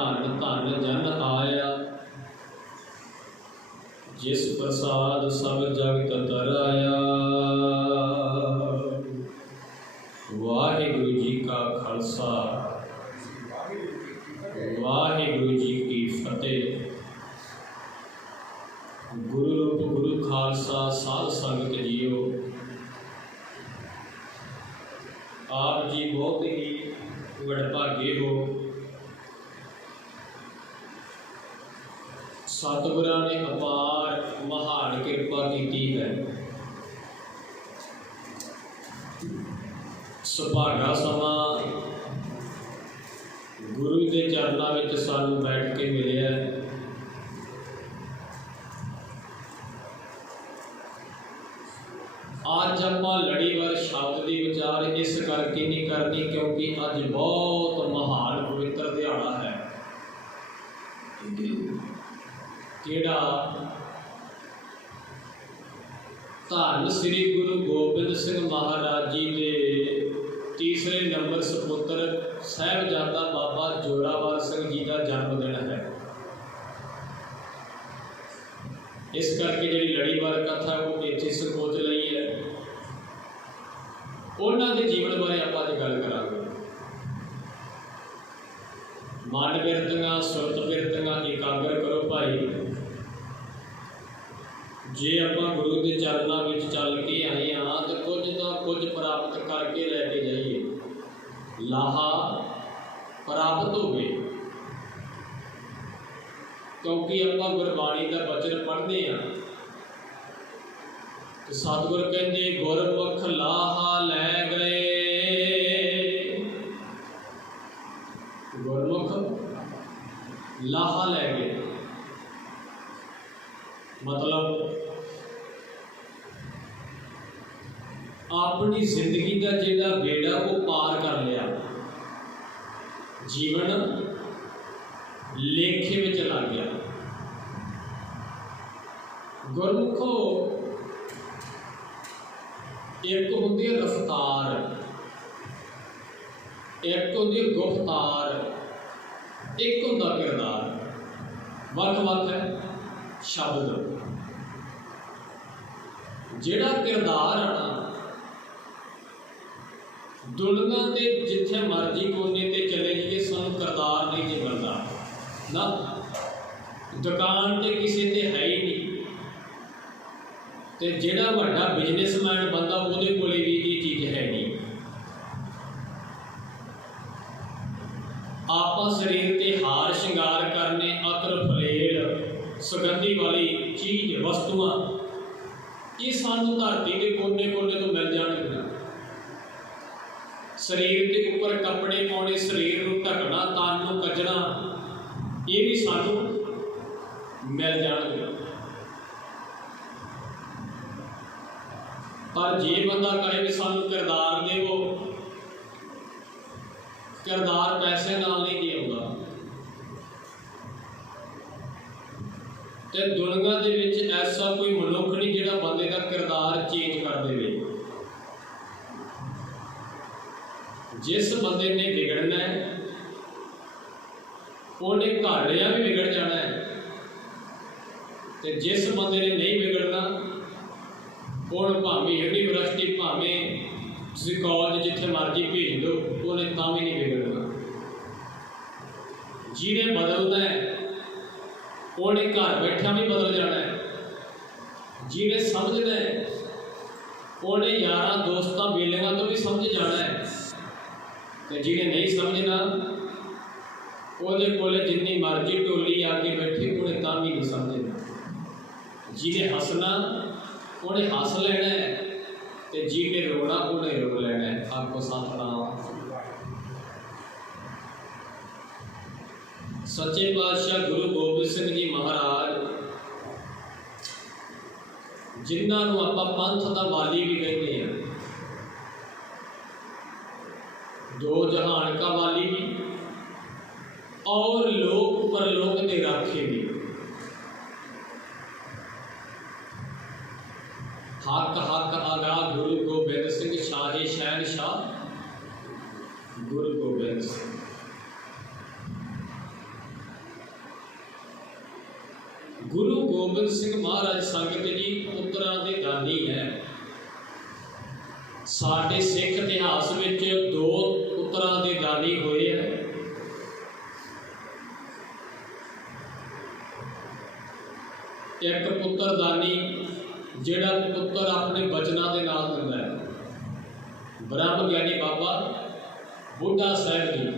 धन धन जन आया, जिस प्रसाद सब जगत तराया। वाहिगुरु जी का खालसा, वाहिगुरु जी की फतेह। गुरु रूप गुरु खालसा साध संगत जीओ, आप जी बहुत ही वडभागे हो। सतगुरां ने अपार महान कृपा की है। सुभागा समा गुरु के चरणों में सानू बैठ के मिले। अज आप लड़ीवार शब्द की विचार इस करके नहीं करनी क्योंकि अज बहुत महान पवित्र दिहाड़ा है। केड़ा धन श्री गुरु गोबिंद सिंह महाराज जी के तीसरे नंबर सपुत्र साहिबजादा बाबा जोरावर सिंह जी का जन्मदिन है। इस करके जी लड़ीवार कथा वो इतने संकोच ली है। उन्होंने जीवन बारे आप अज गल करांगे। मन बिरतियां सुरत बिरतियां एकाग्र करो भाई। जे आप गुरु के चरणों में चल के आए हाँ तो कुछ तो कुछ प्राप्त करके लैके जाइए। लाहा प्राप्त हो गए क्योंकि आप गुरबाणी का वचन पढ़ते हैं तो सतगुर कहते गुरमुख लाहा लै गए। गुरमुख लाहा लै गए मतलब अपनी जिंदगी का जिहड़ा बेड़ा वो पार कर लिया, जीवन लेखे में चला गया। गुरमुखो एक होंदी है रफ्तार, एक होंदी है गुफ्तार, एक होंदा किरदार। वख वख है शब्द। जिहड़ा किरदार है ना दुनिया ते जिथे मर्जी कोने ते चले जाइए सानू किरदार नहीं जी मिलता ना। दुकान ते किसी ते है ही नहीं ते जिहड़ा वड्डा बिजनेसमैन बंदा उहदे कोले भी ये चीज़ है नहीं। आप शरीर ते हार श्रृंगार करने अतर फलेड़ सुगंधी वाली चीज़ वस्तुआं ये सानू धरती के कोने कोने तो मिल जाएगी। शरीर के ऊपर कपड़े पाने, शरीर को ढकना, तन को कजना, ये भी सानू मिल जाएगा। पर जे बंदा कहे भी सानू किरदार देवो, किरदार पैसे नाल नहीं देगा। तो दुनिया दे विच ऐसा कोई मनुख नहीं जिहड़ा बंदे का किरदार चेंज कर दे। जिस बंदे ने बिगड़ना है उन्हें घाड़िया भी बिगड़ जाना है, तो जिस बंदे ने नहीं बिगड़ना उन्हें भावें यूनिवर्सिटी भावें कॉलेज जिथे मर्जी भेज दो उन्हें तां भी नहीं बिगड़ना। जिन्हें बदलना है उन्हें घर बैठा भी बदल जाना है। जिन्हें समझना है उन्हें यारा दोस्तों बेलियां तो भी समझ जाना है। तो जिन्हें नहीं समझना उहदे कोले जिन्नी मर्जी टोली आके बैठे उन्हें तां भी नहीं समझना। जिन्हें हसना उन्हें हस लेना है, तो जिन्हें रोना उन्हें रो लेना है। आपको सतनाम। सच्चे पातशाह गुरु गोबिंद सिंह जी महाराज जिन्होंने आप पंथ का वाली भी कहते हैं, दो जहान का वाली भी और लोक परलोक के राखे भी। हक हक आगा गुरु गोबिंद सिंह शाहे शहनशाह गुरु गोबिंद सिंह। गुरु गोबिंद सिंह महाराज संगत जी पुत्रां दे दानी है। साडे सिख इतिहास विच दो पुत्रां दे दानी होए हैं। एक पुत्र दानी जिहड़ा पुत्र अपने बचनां दे नाल दिंदा है, ब्रह्म ज्ञानी बाबा बुढ़ा साहिब जी।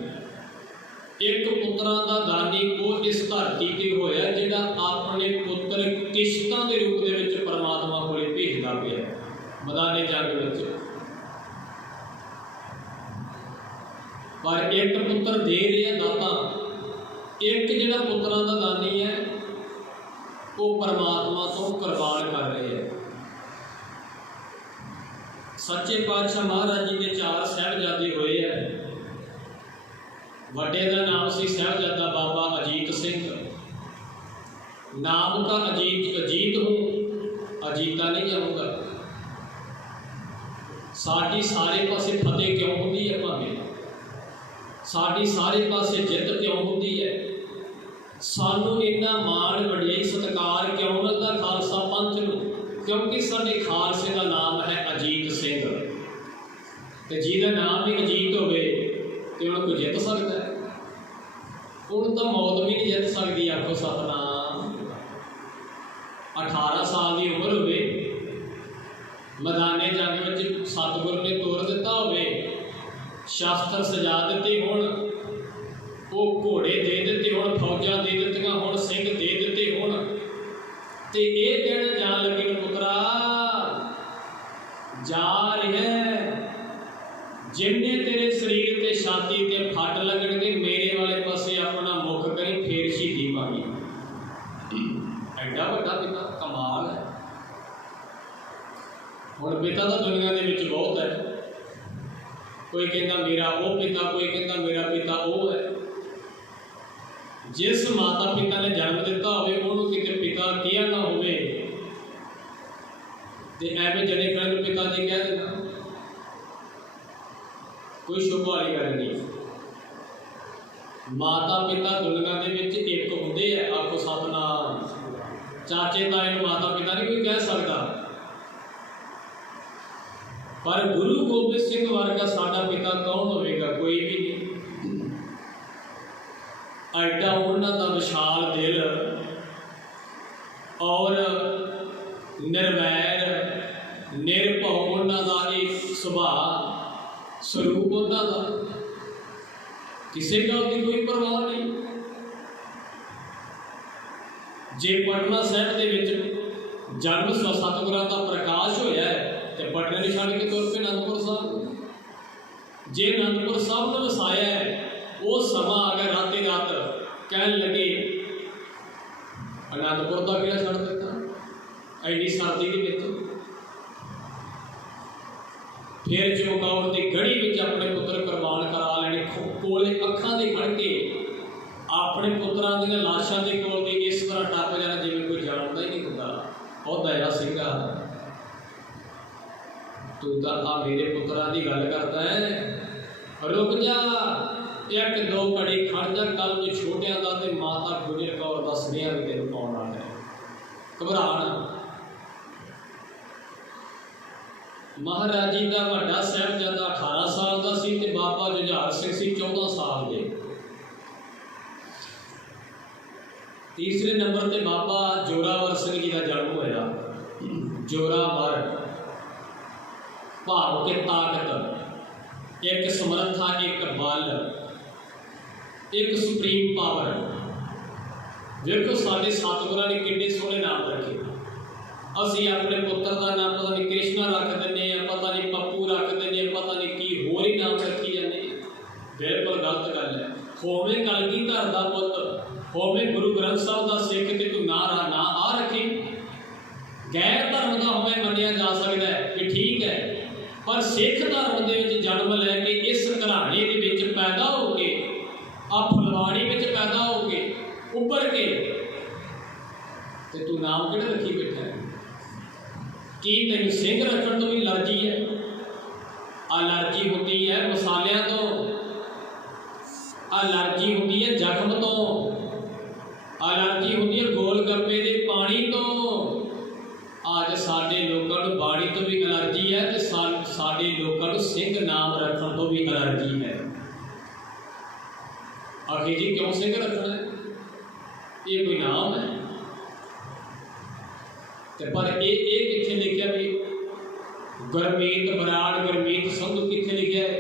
एक पुत्रां दा दानी वो इस धरती ते होया जिहड़ा अपने पुत्र किश्तां दे रूप दे विच परमात्मा कोले भेजदा पिया मैदाने जंग विच। पर एक पुत्र दे रहा दाता, एक जिहड़ा पुत्रां दा दानी है वो परमात्मा तो कुर्बान कर रहे हैं। सच्चे पातशाह महाराज जी के 4 साहिबजादे होए हैं। वड्डे का नाम सी साहिबजादा बाबा अजीत सिंह। नाम का अजीत हूँ, अजीता नहीं जाऊँगा। साडी सारे पासे फतेह क्यों होती है भावें, साडी सारे पासे जित क्यों होती है, सानू इन्ना मान वडियाई सत्कार क्यों मिलता खालसा पंथ नूं? क्योंकि साडे खालसे का नाम है अजीत सिंह। ते जिहदा नाम ही अजीत होवे ते उहनूं कोई जित सकदा है? उहनूं तां मौत भी नहीं जित सकदी। आखो सतनाम। 18 साल की उम्र होवे, मैदाने जंग विच सतगुर ने तोड़ दिता होवे, शास्त्र सजा दिते होण, वो घोड़े दे दिते होण, फौजां दे दित्तियां होण, सिंह दे दिते होण, ते ये कहण जान लगे ने पुत्रा जा रहा जिन्ने तेरे शरीर ते छाती ते फट लगणगे मेरे वाले पासे अपना मुख करी फेर शहीदी पाई। एडा वड्डा पिता कमाल है। हुण पिता तो दुनिया दे विच बहुत है। कोई कहता मेरा वो पिता, कोई कहता मेरा पिता वो है। जिस माता पिता ने जन्म दिता होवे उहनूं किते पिता किया ना होवे ते एवें जने खड़े पिता जी कह देना, कोई शुभ वाली गल नहीं। माता पिता दुनिया दे विच एक हुंदे है। आखो सतनाम। चाचे ताए नूं माता पिता नहीं कोई कह सकता, पर गुरु गोबिंद सिंह वर्गा साडा पिता कौन होवेगा? कोई भी नहीं। एडा उन्हां दा विशाल दिल और निर्वैर निरभव उन्हां दा एक सुभाव स्वरूप उन्हां दा, किसी गल की कोई परवाह नहीं। जे पटना साहिब दे विच जन्म सतगुरां दा प्रकाश होया है तो पटने नहीं छड़ के तुर पे आनंदपुर साहब। जे आनंदपुर साहब ने वसाया है वो समा अगर राते रात कह लगे आनंदपुर का बेड़ा छड़ देता एडी सर्दी के विच, फिर चौकौर की गढ़ी में अपने पुत्र कुर्बान करा लेने, कोले अखां दे खड़ के अपने पुत्रां दी लाशां दे कोल दी इस तरह टप जाना जिवें कोई जानता ही नहीं हुंदा। ओ दया सिंघा तू तो आ मेरे पुत्रां दी गल करदा है, रुक जा एक दो घड़ी खड़ जा, कल नूं छोटियां दा ते माता गुजर कौर दा सुनेहा भी तैनूं पाउण वाला है। घबरा ना। महाराज जी का वड्डा साहिबजादा 18 साल का सी ते बाबा जुझार सिंह सी 14 साल के। तीसरे नंबर ते बाबा जोरावर सिंह जी का जन्म होया। जोरावर भाव के ताकत, एक समर्था, एक बल, एक सुप्रीम पावर। देखो साढ़े सतगुरां ने कितने सोहने नाम रखे। असी अपने पुत्र का नाम पता नहीं कृष्णा रख देने, पता नहीं पप्पू रख देने, पता नहीं की होर ही नाम रखी जाने। बिल्कुल गलत गल है। होवे कलगीधर दा पुत, होवे गुरु ग्रंथ साहब का सिख ते तू ना आ रखी। गैर धर्म का होवे मन्निया जा सकता है कि ठीक है, पर सिख धर्म दे विच जन्म लैके इस घराने दे विच पैदा हो के आ फुलवाड़ी विच पैदा हो के उभर के ते तू नाम किहड़ा रखी बैठा है? की तेन सिंह रखने तो भी एलर्जी है? एलर्जी होती है मसालियां तो, एलर्जी होती है जख्म तो, एलर्जी होती है गोल गप्पे के आखिर जी क्यों सिंह रखना है, ये कोई नाम है? ते पर ये कित्थे लिखिया भी गुरमीत बराड़ गुरमीत संधू कित्थे लिखिया है?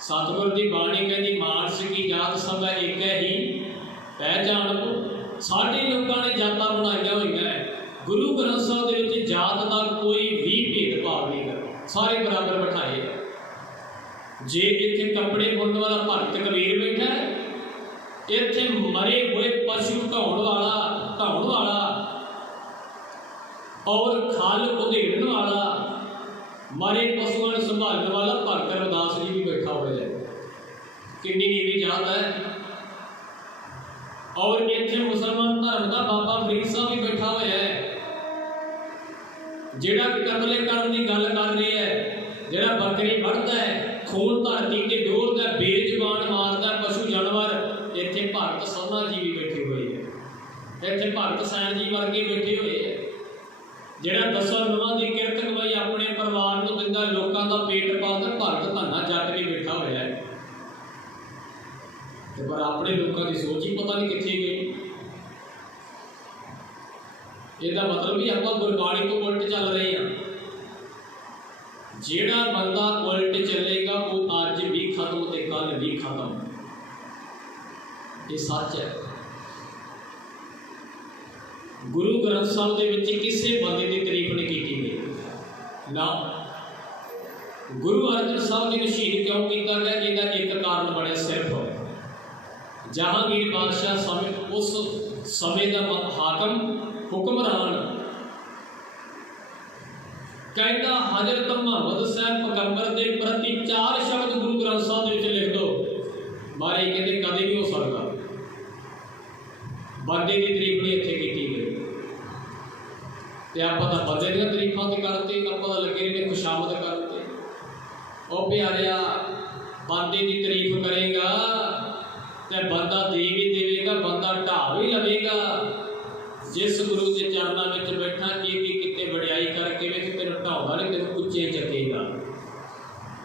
सतगुर की बाणी कहती मानस की जात सब एक है ही पहचान को। साढ़े लोगों ने जातां बनाई हुई है, गुरु ग्रंथ साहब दे विच जात का कोई भी भेदभाव नहीं कर, सारे बराबर बिठाए। जे इत्थे कपड़े बुनने वाला भगत कबीर बैठा है, इत्थे मरे हुए पशु ढाउण वाला और खल उधेड़न वाला, मरे पशुओं को संभालने वाला भगत रविदास जी भी बैठा हुआ है। कितनी नीवी जात है। और इत्थे मुसलमान धर्म का बाबा फरीद साहब भी बैठा हुआ है, जिहड़ा कतले करने की गल कर रही है, जिहड़ा बकरी बढ़ता है, खून धरती के डोलता है, बेजुबान मारता है पशु जानवर। इत्थे भगत सोना जी भी बैठे हुए है, इत्थे भगत सैन जी वर्गे बैठे हुए है, जिहड़ा 10 नवां की किरत कमाई अपने परिवार को दिंदा, लोगों का पेट पालदा। भगत धन्ना जट भी बैठा हुआ है, पर अपने लोगों की सोच ही पता नहीं कित्थे गई। इसका मतलब भी आप गुरबाणी तो उल्ट चल रहे हैं। जिहड़ा बंदा उल्ट चलेगा वो अज भी खत्म तो कल भी खत्म, ये सच है। गुरु ग्रंथ साहब दे विच किसी बंदे की तारीफ नहीं की गई ना। गुरु अर्जन साहब जी ने शहीद क्यों किया गया, इसका एक कारण बने सिर्फ जहांगीर बादशाह समय उस समय का हाकम हुक्मरान कहता हजरत मुहम्मद साहब पैगंबर के प्रति 4 शब्द गुरु ग्रंथ साहब के लिख दो, मारे कहते कदे नहीं हो सकता। बंदे की तारीफ नहीं इत्थे की गई, आप तो बंदे दी तारीफां ते करते, आप तो लगे रहे खुशामद करते। ओ प्यारिया, बंदे की तारीफ करेगा तो बंदा दे भी देगा, बंदा ढा भी लवेगा। जिस गुरु के चरणों में बैठा कितने वड्याई करके वे तेन ढाउंदा नहीं, तेन उच्चे चकेगा।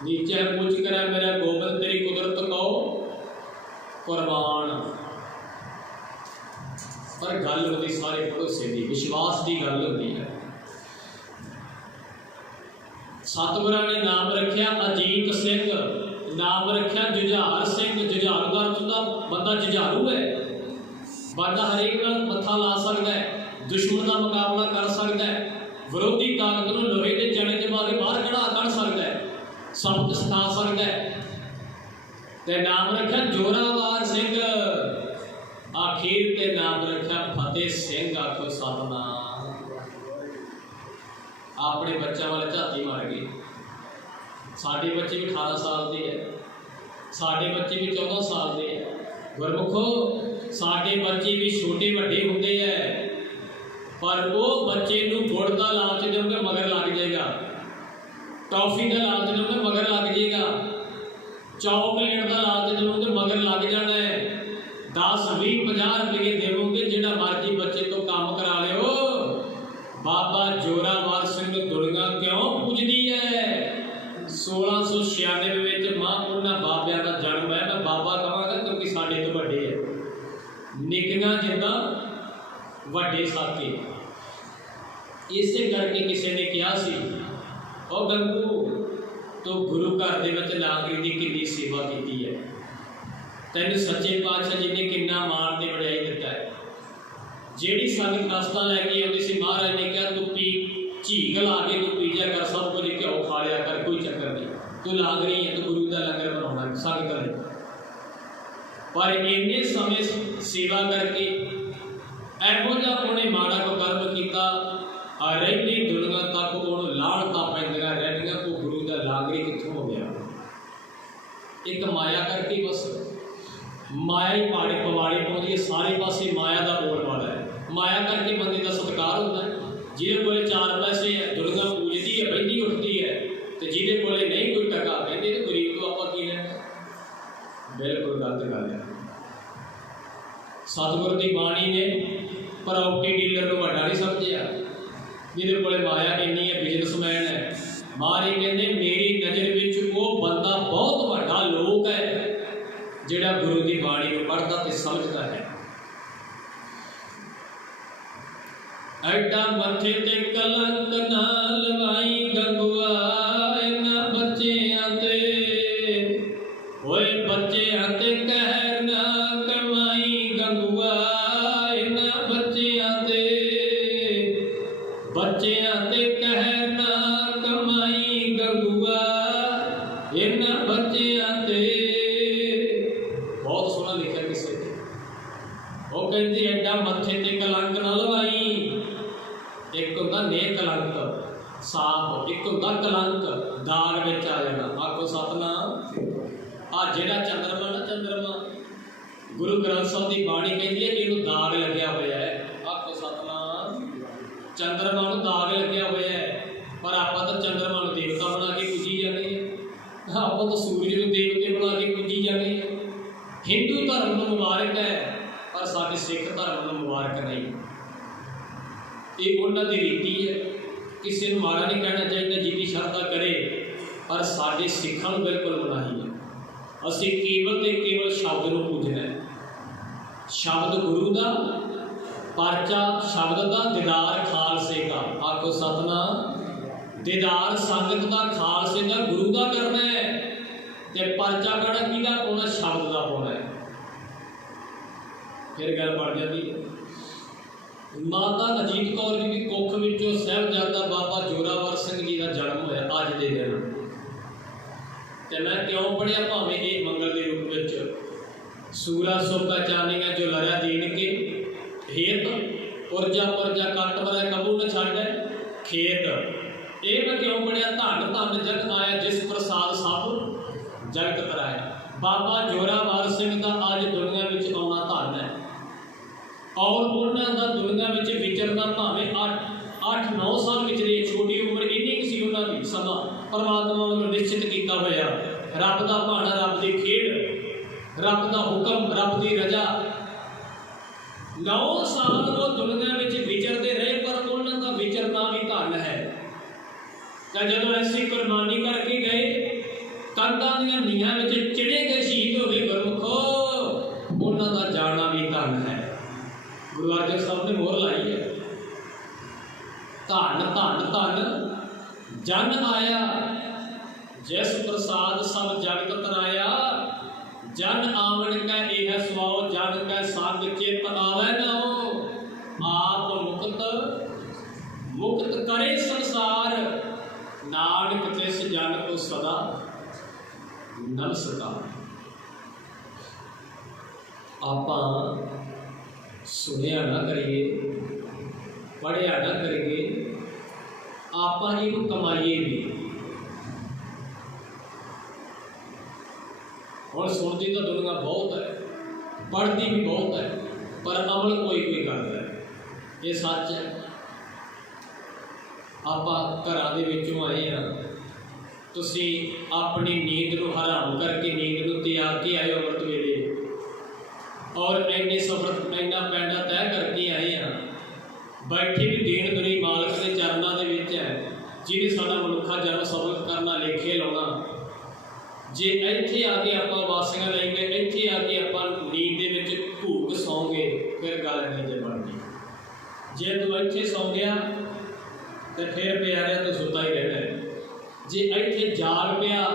नीचे कुछ करे मेरा गोबिंद तेरी कुदरत कहो कुर्बान। पर गल होती सारे भरोसे की, विश्वास की गल होती है। सतगुरां ने नाम रखिया अजीत सिंह, नाम रखिया जुझार सिंह। जुझारू का अर्थ होंदा बंदा जुझारू है, बंदा हरेक नाल मत्था ला सकता है, दुश्मन का मुकाबला कर सकता है, विरोधी ताकत को लोहे के चने च मार के बाहर कढ़ सकता है, सबक सिखा सकता है। ते नाम रखिया जोरावर सिंह, आखिर ते नाम रखिया फतेह सिंह। आखो सतनाम। अपने बच्चों वाले झाती मार गई। साढ़े बच्चे भी 18 साल के है, साढ़े बच्चे भी 14 साल के है। गुरमुखो, साढ़े बच्चे भी छोटे वड्डे होंदे है, पर वो बच्चे नूं गुड़ का लालच दोगे मगर लग जाएगा, टॉफी का लालच दोगे मगर लग जाएगा, चॉकलेट का लालच दोगे मगर लग जाना है। 10, 20, 50 रुपये देवोगे, जिहड़ा मर्जी बच्चे तो काम करा लियो। बाबा जोरावर सिंह दुनिया क्यों पूजदी है? 1696 में मां उन्होंने बाबिया का जन्म है। मैं बाबा कहांगा क्योंकि साढ़े तो वड्डे है, निकियां जिद्दां वड्डे साके। इसे करके किसी ने कहा सी, ओ गंगू तो गुरु घर दे विच लांगरी की कितनी सेवा की है, तैनूं सच्चे पातशाह जी ने कितना मान ते वड्याई दिता है। जिहड़ी संगत रस्ता लैके आउंदी सी, महाराज ने कहा तू पी झीक ला के तू पी जा कर, सब कुछ घ्यो खा लिया कर, कोई चक्कर नहीं, तू लांगरी है, तू गुरु का लंगर बनाउणा संगत ने। पर इन्ने समय सेवा करके ਇਹੋ ਜਿਹਾ ਉਹਨੇ माड़ा को कर्म किया, ਰਹਿੰਦੀ दुनिया तक ਉਹਨੂੰ ਲਾਹਣਤਾਂ ਪੈਂਦੀਆਂ ਰਹਿੰਦੀਆਂ। ਉਹ गुरु का लांगरी कित्थों हो गया? एक माया करके, बस माया ही पाड़े पवाड़े पाउंदी है, सारे पासे माया का बोलबाला है। माया करके बंदे का सत्कार होता है। जिहदे कोले 4 पैसे है दुनिया पूजती है, बहिंदी उठती है, तो जिहदे कोले नहीं कोई टका कहते तो गरीब को आपां की लेना। बिल्कुल गलत गल है। सतगुर की बाणी ने प्रॉपर्टी डीलर को वड्डा नहीं समझिया, जिहदे कोले माया इन्नी है, बिजनेसमैन है। महाराज कहते मेरी नज़र विच वो बंदा बहुत वड्डा लोक है ਜਿਹੜਾ ਗੁਰੂ ਦੀ ਬਾਣੀ ਨੂੰ ਪੜ੍ਹਦਾ ਤੇ ਸਮਝਦਾ ਹੈ। ਐਡਾ ਮੱਥੇ ਤੇ ਕਲੰਕ ਨਾ ਲਵਾਈ ਗੰਗੂਆ ਇਹਨਾਂ ਬੱਚਿਆਂ ਤੇ, ਓਏ ਬੱਚਿਆਂ ਤੇ ਕਹਿਰ ਨਾ ਕਮਾਈ ਗੰਗੂਆ ਇਹਨਾਂ ਬੱਚਿਆਂ ਤੇ, ਬੱਚਿਆਂ ਤੇ ਕਹਿਰ ਨਾ ਕਮਾਈ ਗੰਗੂਆ ਇਹਨਾਂ ਬੱਚਿਆਂ ਤੇ। ਬਹੁਤ ਸੋਹਣਾ ਲਿਖਿਆ ਕਿਸੇ ਨੇ। ਉਹ ਕਹਿੰਦੀ ਐਡਾ ਮੱਥੇ ਤੇ ਕਲੰਕ ਨਾ ਲਵਾਈ। ਇੱਕ ਹੁੰਦਾ ਨੇਕ ਕਲੰਕ ਸਾਫ, ਇੱਕ ਹੁੰਦਾ ਕਲੰਕ ਦਾਗ ਵਿੱਚ ਆ ਜਾਣਾ। ਆਖੋ ਸਤਨਾਮ। ਆ ਜਿਹੜਾ ਚੰਦਰਮਾ ਨਾ, ਚੰਦਰਮਾ ਗੁਰੂ ਗ੍ਰੰਥ ਸਾਹਿਬ ਦੀ ਬਾਣੀ ਕਹਿੰਦੀ ਹੈ ਇਹਨੂੰ ਦਾਗ ਲੱਗਿਆ ਹੋਇਆ ਹੈ। ਆਖੋ ਸਤਨਾਮ। ਚੰਦਰਮਾ ਨੂੰ ਦਾਗ ਲੱਗਿਆ ਹੋਇਆ ਹੈ, ਪਰ ਆਪਾਂ ਤਾਂ ਚੰਦਰਮਾ ਨੂੰ ਦੇਵਤਾ ਬਣਾ ਕੇ ਪੂਜੀ ਜਾਂਦੇ ਹਾਂ। ਆਪਾਂ ਤਾਂ ਸੂਰਜ ਨੂੰ ਦੇਵਤੇ ਬਣਾ ਕੇ ਪੂਜੀ ਜਾਂਦੇ ਹਾਂ। ਹਿੰਦੂ ਧਰਮ ਨੂੰ ਮੁਬਾਰਕ ਹੈ, ਪਰ ਸਾਡੇ ਸਿੱਖ ਧਰਮ ਨੂੰ ਮੁਬਾਰਕ ਨਹੀਂ। ਇਹ ਉਹਨਾਂ ਦੀ ਰੀਤੀ ਹੈ। ਕਿਸੇ ਨੂੰ ਮਾੜਾ ਨਹੀਂ ਕਹਿਣਾ ਚਾਹੀਦਾ ਜਿਹਦੀ ਸ਼ਰਧਾ ਕਰੇ, ਪਰ ਸਾਡੇ ਸਿੱਖਾਂ ਨੂੰ ਬਿਲਕੁਲ ਮਨਾਹੀ ਹੈ। ਅਸੀਂ ਕੇਵਲ ਤੇ ਕੇਵਲ ਸ਼ਬਦ ਨੂੰ ਪੂਜਣਾ ਹੈ। ਸ਼ਬਦ ਗੁਰੂ ਦਾ, ਪਰਚਾ ਸ਼ਬਦ ਦਾ, ਦੀਦਾਰ ਖਾਲਸੇ ਦਾ। ਆਖੋ ਸਤਨਾਮ। ਦੀਦਾਰ ਸੰਗਤ ਦਾ, ਖਾਲਸੇ ਦਾ, ਗੁਰੂ ਦਾ ਕਰਨਾ ਹੈ, ਤੇ ਪਰਚਾ ਕਿਹੜਾ ਕਿਹਦਾ ਪਾਉਣਾ? ਸ਼ਬਦ ਦਾ ਪਾਉਣਾ ਹੈ। ਫਿਰ ਗੱਲ ਬਣ ਜਾਂਦੀ ਹੈ। ਮਾਤਾ ਅਜੀਤ ਕੌਰ ਜੀ ਦੀ ਕੁੱਖ ਵਿੱਚੋਂ ਸਾਹਿਬਜ਼ਾਦਾ ਬਾਬਾ ਜ਼ੋਰਾਵਰ ਸਿੰਘ ਜੀ ਦਾ ਜਨਮ ਹੋਇਆ ਅੱਜ ਦੇ ਦਿਨ। ਤੇ ਮੈਂ ਕਿਉਂ ਪੜ੍ਹਿਆ? ਭਾਵੇਂ ਇਹ ਮੰਗਲ ਦੇ ਰੂਪ ਵਿੱਚ ਸੂਰਾ ਸੋ ਪਹਿਚਾਨੇਗਾ ਜੋ ਲੜਿਆ ਦੀਨ ਕੇ ਹੇਤ, ਪੁਰਜਾ ਪੁਰਜਾ ਕੱਟ ਮਰੈ ਕਬੂ ਨ ਛੱਡੈ ਖੇਤ। ਇਹ ਮੈਂ ਕਿਉਂ ਪੜ੍ਹਿਆ? ਧੰਨ ਧੰਨ ਜਗ ਆਇਆ ਜਿਸ ਪ੍ਰਸਾਦ ਸਭ ਜਗਤ ਕਰਾਇਆ। ਬਾਬਾ ਜ਼ੋਰਾਵਰ ਸਿੰਘ ਦਾ ਅੱਜ ਦੁਨੀਆ ਵਿੱਚ ਆਉਣਾ ਧੰਨ ਹੈ। ਔਰ ਉਹਨਾਂ ਦਾ ਦੁਨੀਆ ਵਿੱਚ ਵਿਚਰਨਾ ਭਾਵੇਂ 8-9 ਸਾਲ ਵਿਚਰੇ, ਛੋਟੀ ਉਮਰ ਇੰਨੀ ਕੁ ਸੀ ਉਹਨਾਂ ਦੀ। ਸਮਾਂ ਪਰਮਾਤਮਾ ਵੱਲੋਂ ਨਿਸ਼ਚਿਤ ਕੀਤਾ ਹੋਇਆ। ਰੱਬ ਦਾ ਭਾਣਾ, ਰੱਬ ਦੀ ਖੇਡ, ਰੱਬ ਦਾ ਹੁਕਮ, ਰੱਬ ਦੀ ਰਜ਼ਾ। 9 ਸਾਲ ਉਹ ਦੁਨੀਆ ਵਿੱਚ ਵਿਚਰਦੇ ਰਹੇ, ਪਰ ਉਹਨਾਂ ਦਾ ਵਿਚਰਨਾ ਵੀ ਧੰਨ ਹੈ। ਤਾਂ ਜਦੋਂ ਐਸੀ ਕੁਰਬਾਨੀ ਕਰਕੇ ਗਏ, ਕੰਧਾਂ ਦੀਆਂ ਨੀਹਾਂ ਵਿੱਚ ਚਿੜੇ ਗਏ, ਸ਼ਹੀਦ ਹੋ ਗਏ ਗੁਰਮੁਖੋ, ਉਹਨਾਂ ਦਾ ਜਾਣਾ ਵੀ ਧੰਨ ਹੈ। ਗੁਰੂ ਅਰਜਨ ਸਾਹਿਬ ਨੇ ਮੋਹਰ ਲਾਈ ਹੈ। ਧੰਨ ਧੰਨ ਧੰਨ ਜਨ ਆਇਆ ਜਿਸ ਪ੍ਰਸਾਦ ਸਭ ਜਗਤ ਤਰਾਇਆ। ਜਨ ਆਵਣ ਕੈ ਇਹ ਸੁਆਓ ਜਨ ਕੈ ਸੰਗ ਚਿਤ ਆਵੈ ਨਾਉ। ਆਪ ਮੁਕਤ ਕਰੇ ਸੰਸਾਰ ਨਾਨਕ ਤਿਸ ਜਨ ਕੋ ਸਦਾ ਨਮਸਕਾਰ। ਆਪਾਂ ਸੁਣਿਆ ਨਾ ਕਰੀਏ, ਪੜ੍ਹਿਆ ਨਾ ਕਰੀਏ, ਆਪਾਂ ਇਹਨੂੰ ਕਮਾਈਏ ਵੀ। ਹੁਣ ਸੁਣਦੀ ਤਾਂ ਦੁਨੀਆ ਬਹੁਤ ਹੈ, ਪੜ੍ਹਦੀ ਵੀ ਬਹੁਤ ਹੈ, ਪਰ ਅਮਲ ਕੋਈ ਕੋਈ ਕਰਦਾ ਹੈ। ਇਹ ਸੱਚ ਹੈ। ਆਪਾਂ ਘਰਾਂ ਦੇ ਵਿੱਚੋਂ ਆਏ ਹਾਂ, ਤੁਸੀਂ ਆਪਣੀ ਨੀਂਦ ਨੂੰ ਹਰਾਮ ਕਰਕੇ ਨੀਂਦ ਨੂੰ ਤਿਆਗ ਕੇ ਆਏ ਅੰਮ੍ਰਿਤ ਵੇਲੇ, ਔਰ ਇੰਨੇ ਸਫਰ ਇੰਨਾ ਪੈਂਡਾ ਤੈਅ ਕਰਕੇ ਆਏ ਹਾਂ। ਬੈਠੇ ਵੀ ਦੇਣ ਦੁਨੀ ਮਾਲਕ ਦੇ ਚਰਨਾਂ ਦੇ ਵਿੱਚ ਹੈ, ਜਿਹਨੇ ਸਾਡਾ ਮਨੁੱਖਾ ਜਨਮ ਸਫਲ ਕਰਨਾ, ਲੇਖੇ ਲਾਉਣਾ। ਜੇ ਇੱਥੇ ਆ ਕੇ ਆਪਾਂ ਵਾਸੀਆਂ ਲੈ ਗਏ, ਇੱਥੇ ਆ ਕੇ ਆਪਾਂ ਨੀਂਦ ਦੇ ਵਿੱਚ ਭੂਕ ਸੌਂਗੇ, ਫਿਰ ਗੱਲ ਨਹੀਂ ਜੇ ਬਣਦੀ। ਜੇ ਤੂੰ ਇੱਥੇ ਸੌਂ ਗਿਆ ਤੇ ਫਿਰ ਪਿਆਰਿਆ ਤੂੰ ਸੁੱਤਾ ਹੀ ਰਹਿਣਾ। ਜੇ ਇੱਥੇ ਜਾਗ ਪਿਆ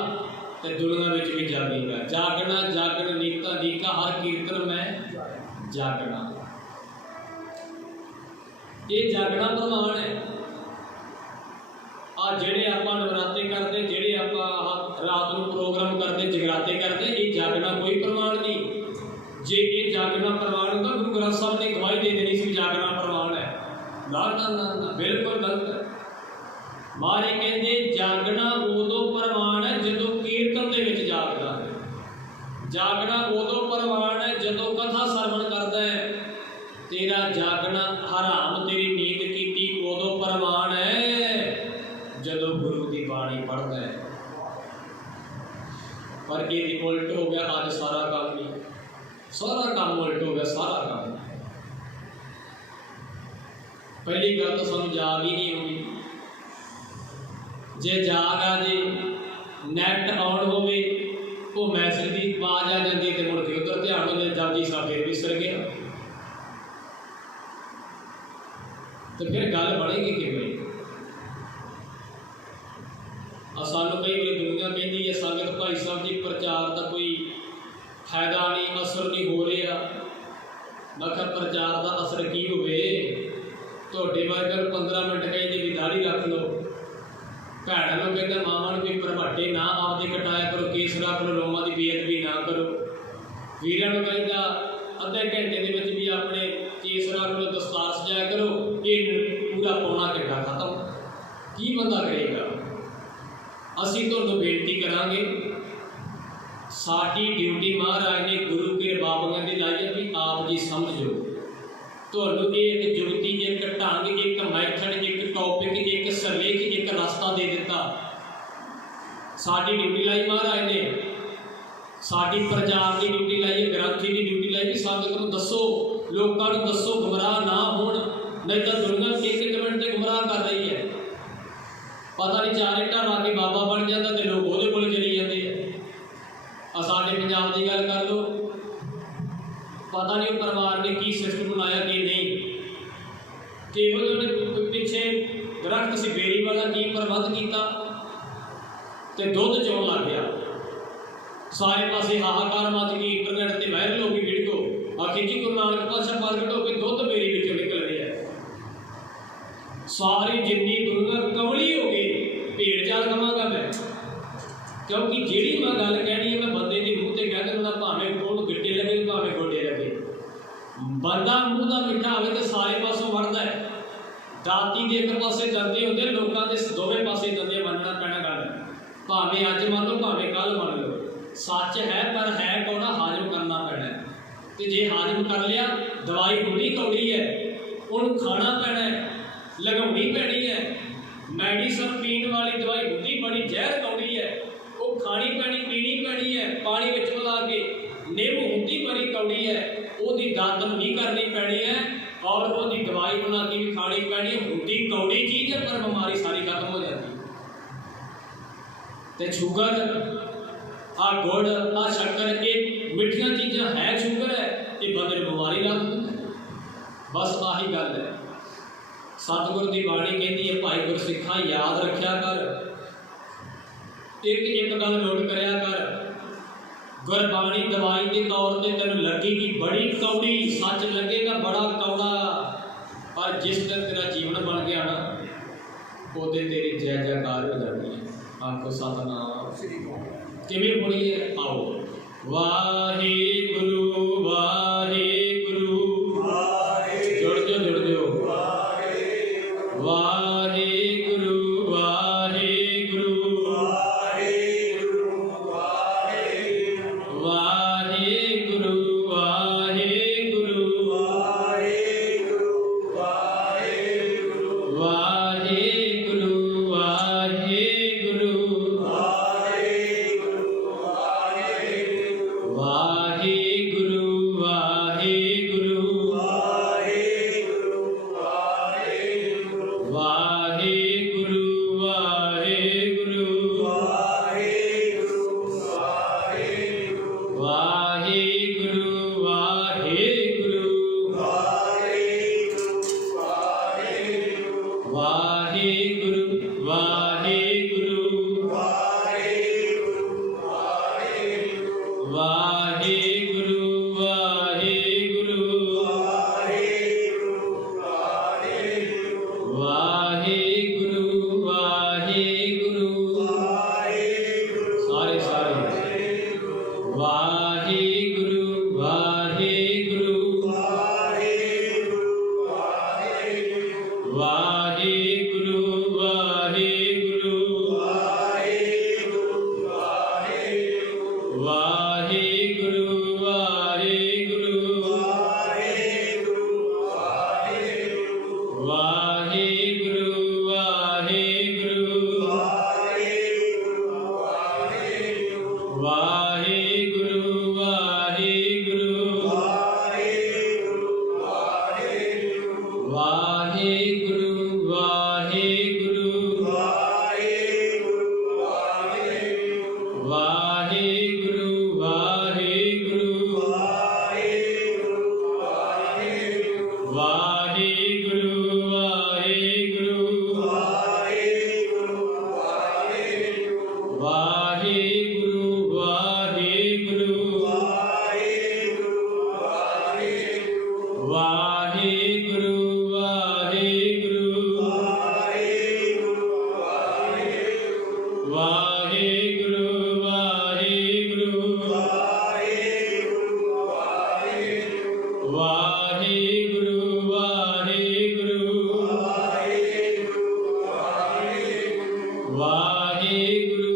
ਤੇ ਦੁਨੀਆ ਵਿੱਚ ਵੀ ਜਾਗੇਗਾ। ਜਾਗਣਾ ਜਾਗਣ ਨੀਤਾ ਨੀਕਾ ਹਰ ਕੀਰਤਨ ਮੈਂ ਜਾਗਣਾ। ਇਹ ਜਾਗਣਾ ਪ੍ਰਮਾਣ ਹੈ। ਆ ਜਿਹੜੇ ਆਪਾਂ ਨਵਰਾਤੇ ਕਰਦੇ, ਜਿਹੜੇ ਆਪਾਂ ਰਾਤ ਨੂੰ ਪ੍ਰੋਗਰਾਮ ਕਰਦੇ, ਜਗਰਾਤੇ ਕਰਦੇ, ਇਹ ਜਾਗਣਾ ਕੋਈ ਪ੍ਰਮਾਣ ਨਹੀਂ। ਜੇ ਇਹ ਜਾਗਣਾ ਪ੍ਰਮਾਣ ਹੁੰਦਾ, ਗੁਰੂ ਗ੍ਰੰਥ ਸਾਹਿਬ ਨੇ ਗਵਾਹੀ ਦੇ ਦੇਣੀ ਸੀ ਜਾਗਣਾ ਪ੍ਰਮਾਣ ਹੈ। ਨਾ ਨਾ ਨਾ, ਬਿਲਕੁਲ ਗਲਤ ਹੈ। ਮਾਰੇ ਕਹਿੰਦੇ ਜਾਗਣਾ ਉਦੋਂ ਪ੍ਰਮਾਣ ਹੈ ਜਦੋਂ ਕੀਰਤਨ ਦੇ ਵਿੱਚ ਜਾਗਦਾ ਹੈ। ਜਾਗਣਾ ਉਦੋਂ ਪ੍ਰਮਾਣ ਹੈ ਜਦੋਂ ਕਥਾ ਸਰਵਣ ਕਰਦਾ ਹੈ। ਤੇਰਾ ਜਾਗਣਾ ਹਰਾਮ, ਤੇਰੀ ਨੀਂਦ ਕੀਤੀ ਉਦੋਂ ਪ੍ਰਮਾਣ ਹੈ ਜਦੋਂ ਗੁਰੂ ਦੀ ਬਾਣੀ ਪੜ੍ਹਦਾ ਹੈ। ਪਰ ਇਹ ਉਲਟ ਹੋ ਗਿਆ। ਅੱਜ ਸਾਰਾ ਕੰਮ ਹੀ, ਸਾਰਾ ਕੰਮ ਉਲਟ ਹੋ ਗਿਆ। ਸਾਰਾ ਕੰਮ, ਪਹਿਲੀ ਗੱਲ ਤਾਂ ਸਾਨੂੰ ਜਾਗ ਹੀ ਨਹੀਂ ਆਉਂਦੀ। ਜੇ ਜਾਗ ਆ ਜੇ, ਨੈਟ ਆਨ ਹੋਵੇ वो मैसेज की आवाज आ जाती है तो मुड़ के उधर ध्यान होने जपजी साहब फिर विसर गया। तो फिर गल बनेगी किवें? सानू कई बार दुनिया कहती है संगत भाई साहब जी प्रचार का कोई फायदा नहीं, असर नहीं हो रहा। मैं कहा प्रचार का असर की होवे? तुहाडे वर्गर 15 मिनट कहते भी दाढ़ी रख लो, भैणों को कहते मावां नूं भी भरभाटे ना आपदे कटाया करो, केस रख लो, लोमां की बेअदबी ना करो। वीरां नूं कहता अद्धे घंटे दे विच भी अपने केस रख लो, दस्तार सजाया करो। ये पूरा पौना घंटा खत्म, की बंदा करेगा? असीं तुहानूं बेनती करांगे, साडी ड्यूटी महाराज ने गुरु के बाबियां दी लाई है भी आप जी समझो। तुहानूं एक जुगती, एक ढंग, एक मैथड, एक टॉपिक, एक सरलेख, एक रास्ता दे दिता। साडी ड्यूटी लाई महाराज ने, साडी प्रचार की ड्यूटी लाई है, ग्रंथी की ड्यूटी लाई भी संगत नूं दसो, लोकां नूं दसो, गुमराह ना होण। नहीं तो दुनिया एक मिनट से गुमराह कर रही है। पता नहीं चार इट्टां ला के बाबा बन जाता तो लोग ਉਹਦੇ ਕੋਲ चली जाते हैं। साडे पंजाब की गल कर लो, पता नहीं परिवार ने की सिस्टम बनाया कि नहीं, कि पिछे दरख्त से बेरी वाला की प्रबंध किया तो दुध चोन लग गया। सारे पासे हाहाकार मच गई, इंटरनेट से वायरल हो गई वीडियो, आखिर जी गुरु नानक पातशाह प्रगट हो के दुध बेरी विचों निकल रही है। सारी जिन्नी दुनिया कमली हो गई, भेड़ चाल कमांगा मैं, क्योंकि जिहड़ी मैं गल कहनी है मैं बंदे के मूँह से कह देना, भावें कोल गिट्टे लगे भावें गोडे लगे। बंदा मूँह का मिठा हो तो सारे पासों वड़दा है। दाती के एक पासे दंदे होंगे, लोगों के दोवें पासे दंदे मनना पैना गल, भावें अज मान लो भावें कल मान लो। सच है पर है कौड़ा, हाजम करना पैना। तो जे हाजम कर लिया, दवाई होनी कौड़ी है, उन्होंने खाना पैना है, लगानी पैनी है। मैडिसन पीने वाली दवाई होती बड़ी जहर कौड़ी है, वो खानी पैनी, पीनी पैनी है, पानी विच मिला के। निम होती बड़ी कौड़ी है, उसकी दातन भी करनी पैनी है, और उसकी दवाई बना के भी खानी पैनी है। होती कौड़ी चीज़ है पर बीमारी सारी खत्म हो जाती। तो शुगर, आ गुड़, आ शक्कर, ये मिठिया चीज़ां है, शुगर है, ये बंदे नूं बीमारी ला दिंदी। बस आही गल है। सतगुर की बाणी कहती है भाई गुरसिखा याद रखा कर, एक एक गल नोट करया कर, गुरबाणी दवाई के तौर पर तेन लगेगी बड़ी कौड़ी, सच लगेगा बड़ा कौड़ा, पर जिस दिन तेरा जीवन बन गया ना, उदे तेरी जय जयकार हो जाती है। आखो सतनाम किवें बोलीए? आओ वाहिगुरु वाहिगुरु, जुड़ जाओ जुड़ जाओ, वाहिगुरु वाहिगुरु वाहिगुरु वाहिगुरु वाहिगुरु वाहिगुरु वाहिगुरु वाहिगुरु ਵਾਹਿਗੁਰੂ ਵਾਹਿਗੁਰੂ ਵਾਹਿਗੁਰੂ ਵਾਹਿਗੁਰੂ ਵਾਹਿਗੁਰੂ ਵਾਹਿਗੁਰੂ ਵਾਹਿਗੁਰੂ ਵਾਹਿਗੁਰੂ ਵਾਹਿਗੁਰੂ ਵਾਹਿਗੁਰੂ ਵਾਹਿਗੁਰੂ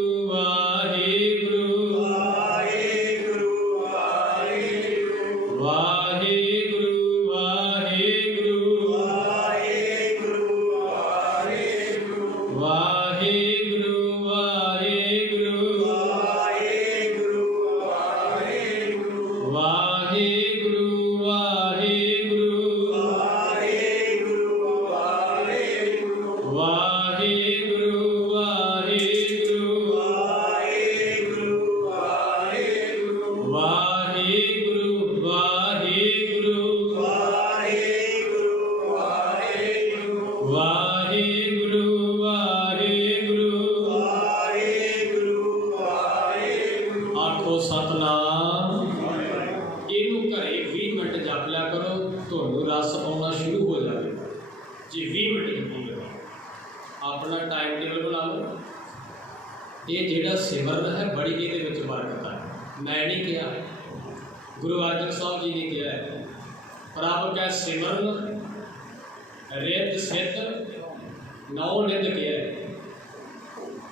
ਵਾਹਿਗੁਰੂ ਵਾਹਿਗੁਰੂ ਵਾਹਿਗੁਰੂ ਵਾਹਿਗੁਰੂ ਵਾਹਿਗੁਰੂ ਵਾਹਿਗੁਰੂ ਵਾਹਿਗੁਰੂ ਵਾਹਿਗੁਰੂ ਆਖੋ ਸਤਨਾਮ। ਇਹਨੂੰ ਘਰੇ 20 ਮਿੰਟ ਜਪ ਲਿਆ ਕਰੋ, ਤੁਹਾਨੂੰ ਰਸ ਆਉਣਾ ਸ਼ੁਰੂ ਹੋ ਜਾਵੇਗਾ। ਜੇ 20 ਮਿੰਟ ਜਪੋਗੇ ਆਪਣਾ ਟਾਈਮ ਟੇਬਲ ਬਣਾ ਲਓ। ਇਹ ਜਿਹੜਾ ਸਿਮਰਨ ਹੈ ਬੜੀ ਇਹਦੇ ਵਿੱਚ ਬਰਕਤ ਹੈ। ਮੈਂ ਨਹੀਂ ਕਿਹਾ, ਗੁਰੂ ਅਰਜਨ ਸਾਹਿਬ ਜੀ ਨੇ ਕਿਹਾ ਹੈ, ਪ੍ਰਭ ਕੈ ਸਿਮਰਨ ਰਿੱਧ ਸਿੱਧ ਨੌ ਨਿਧ ਕਿਹਾ ਹੈ।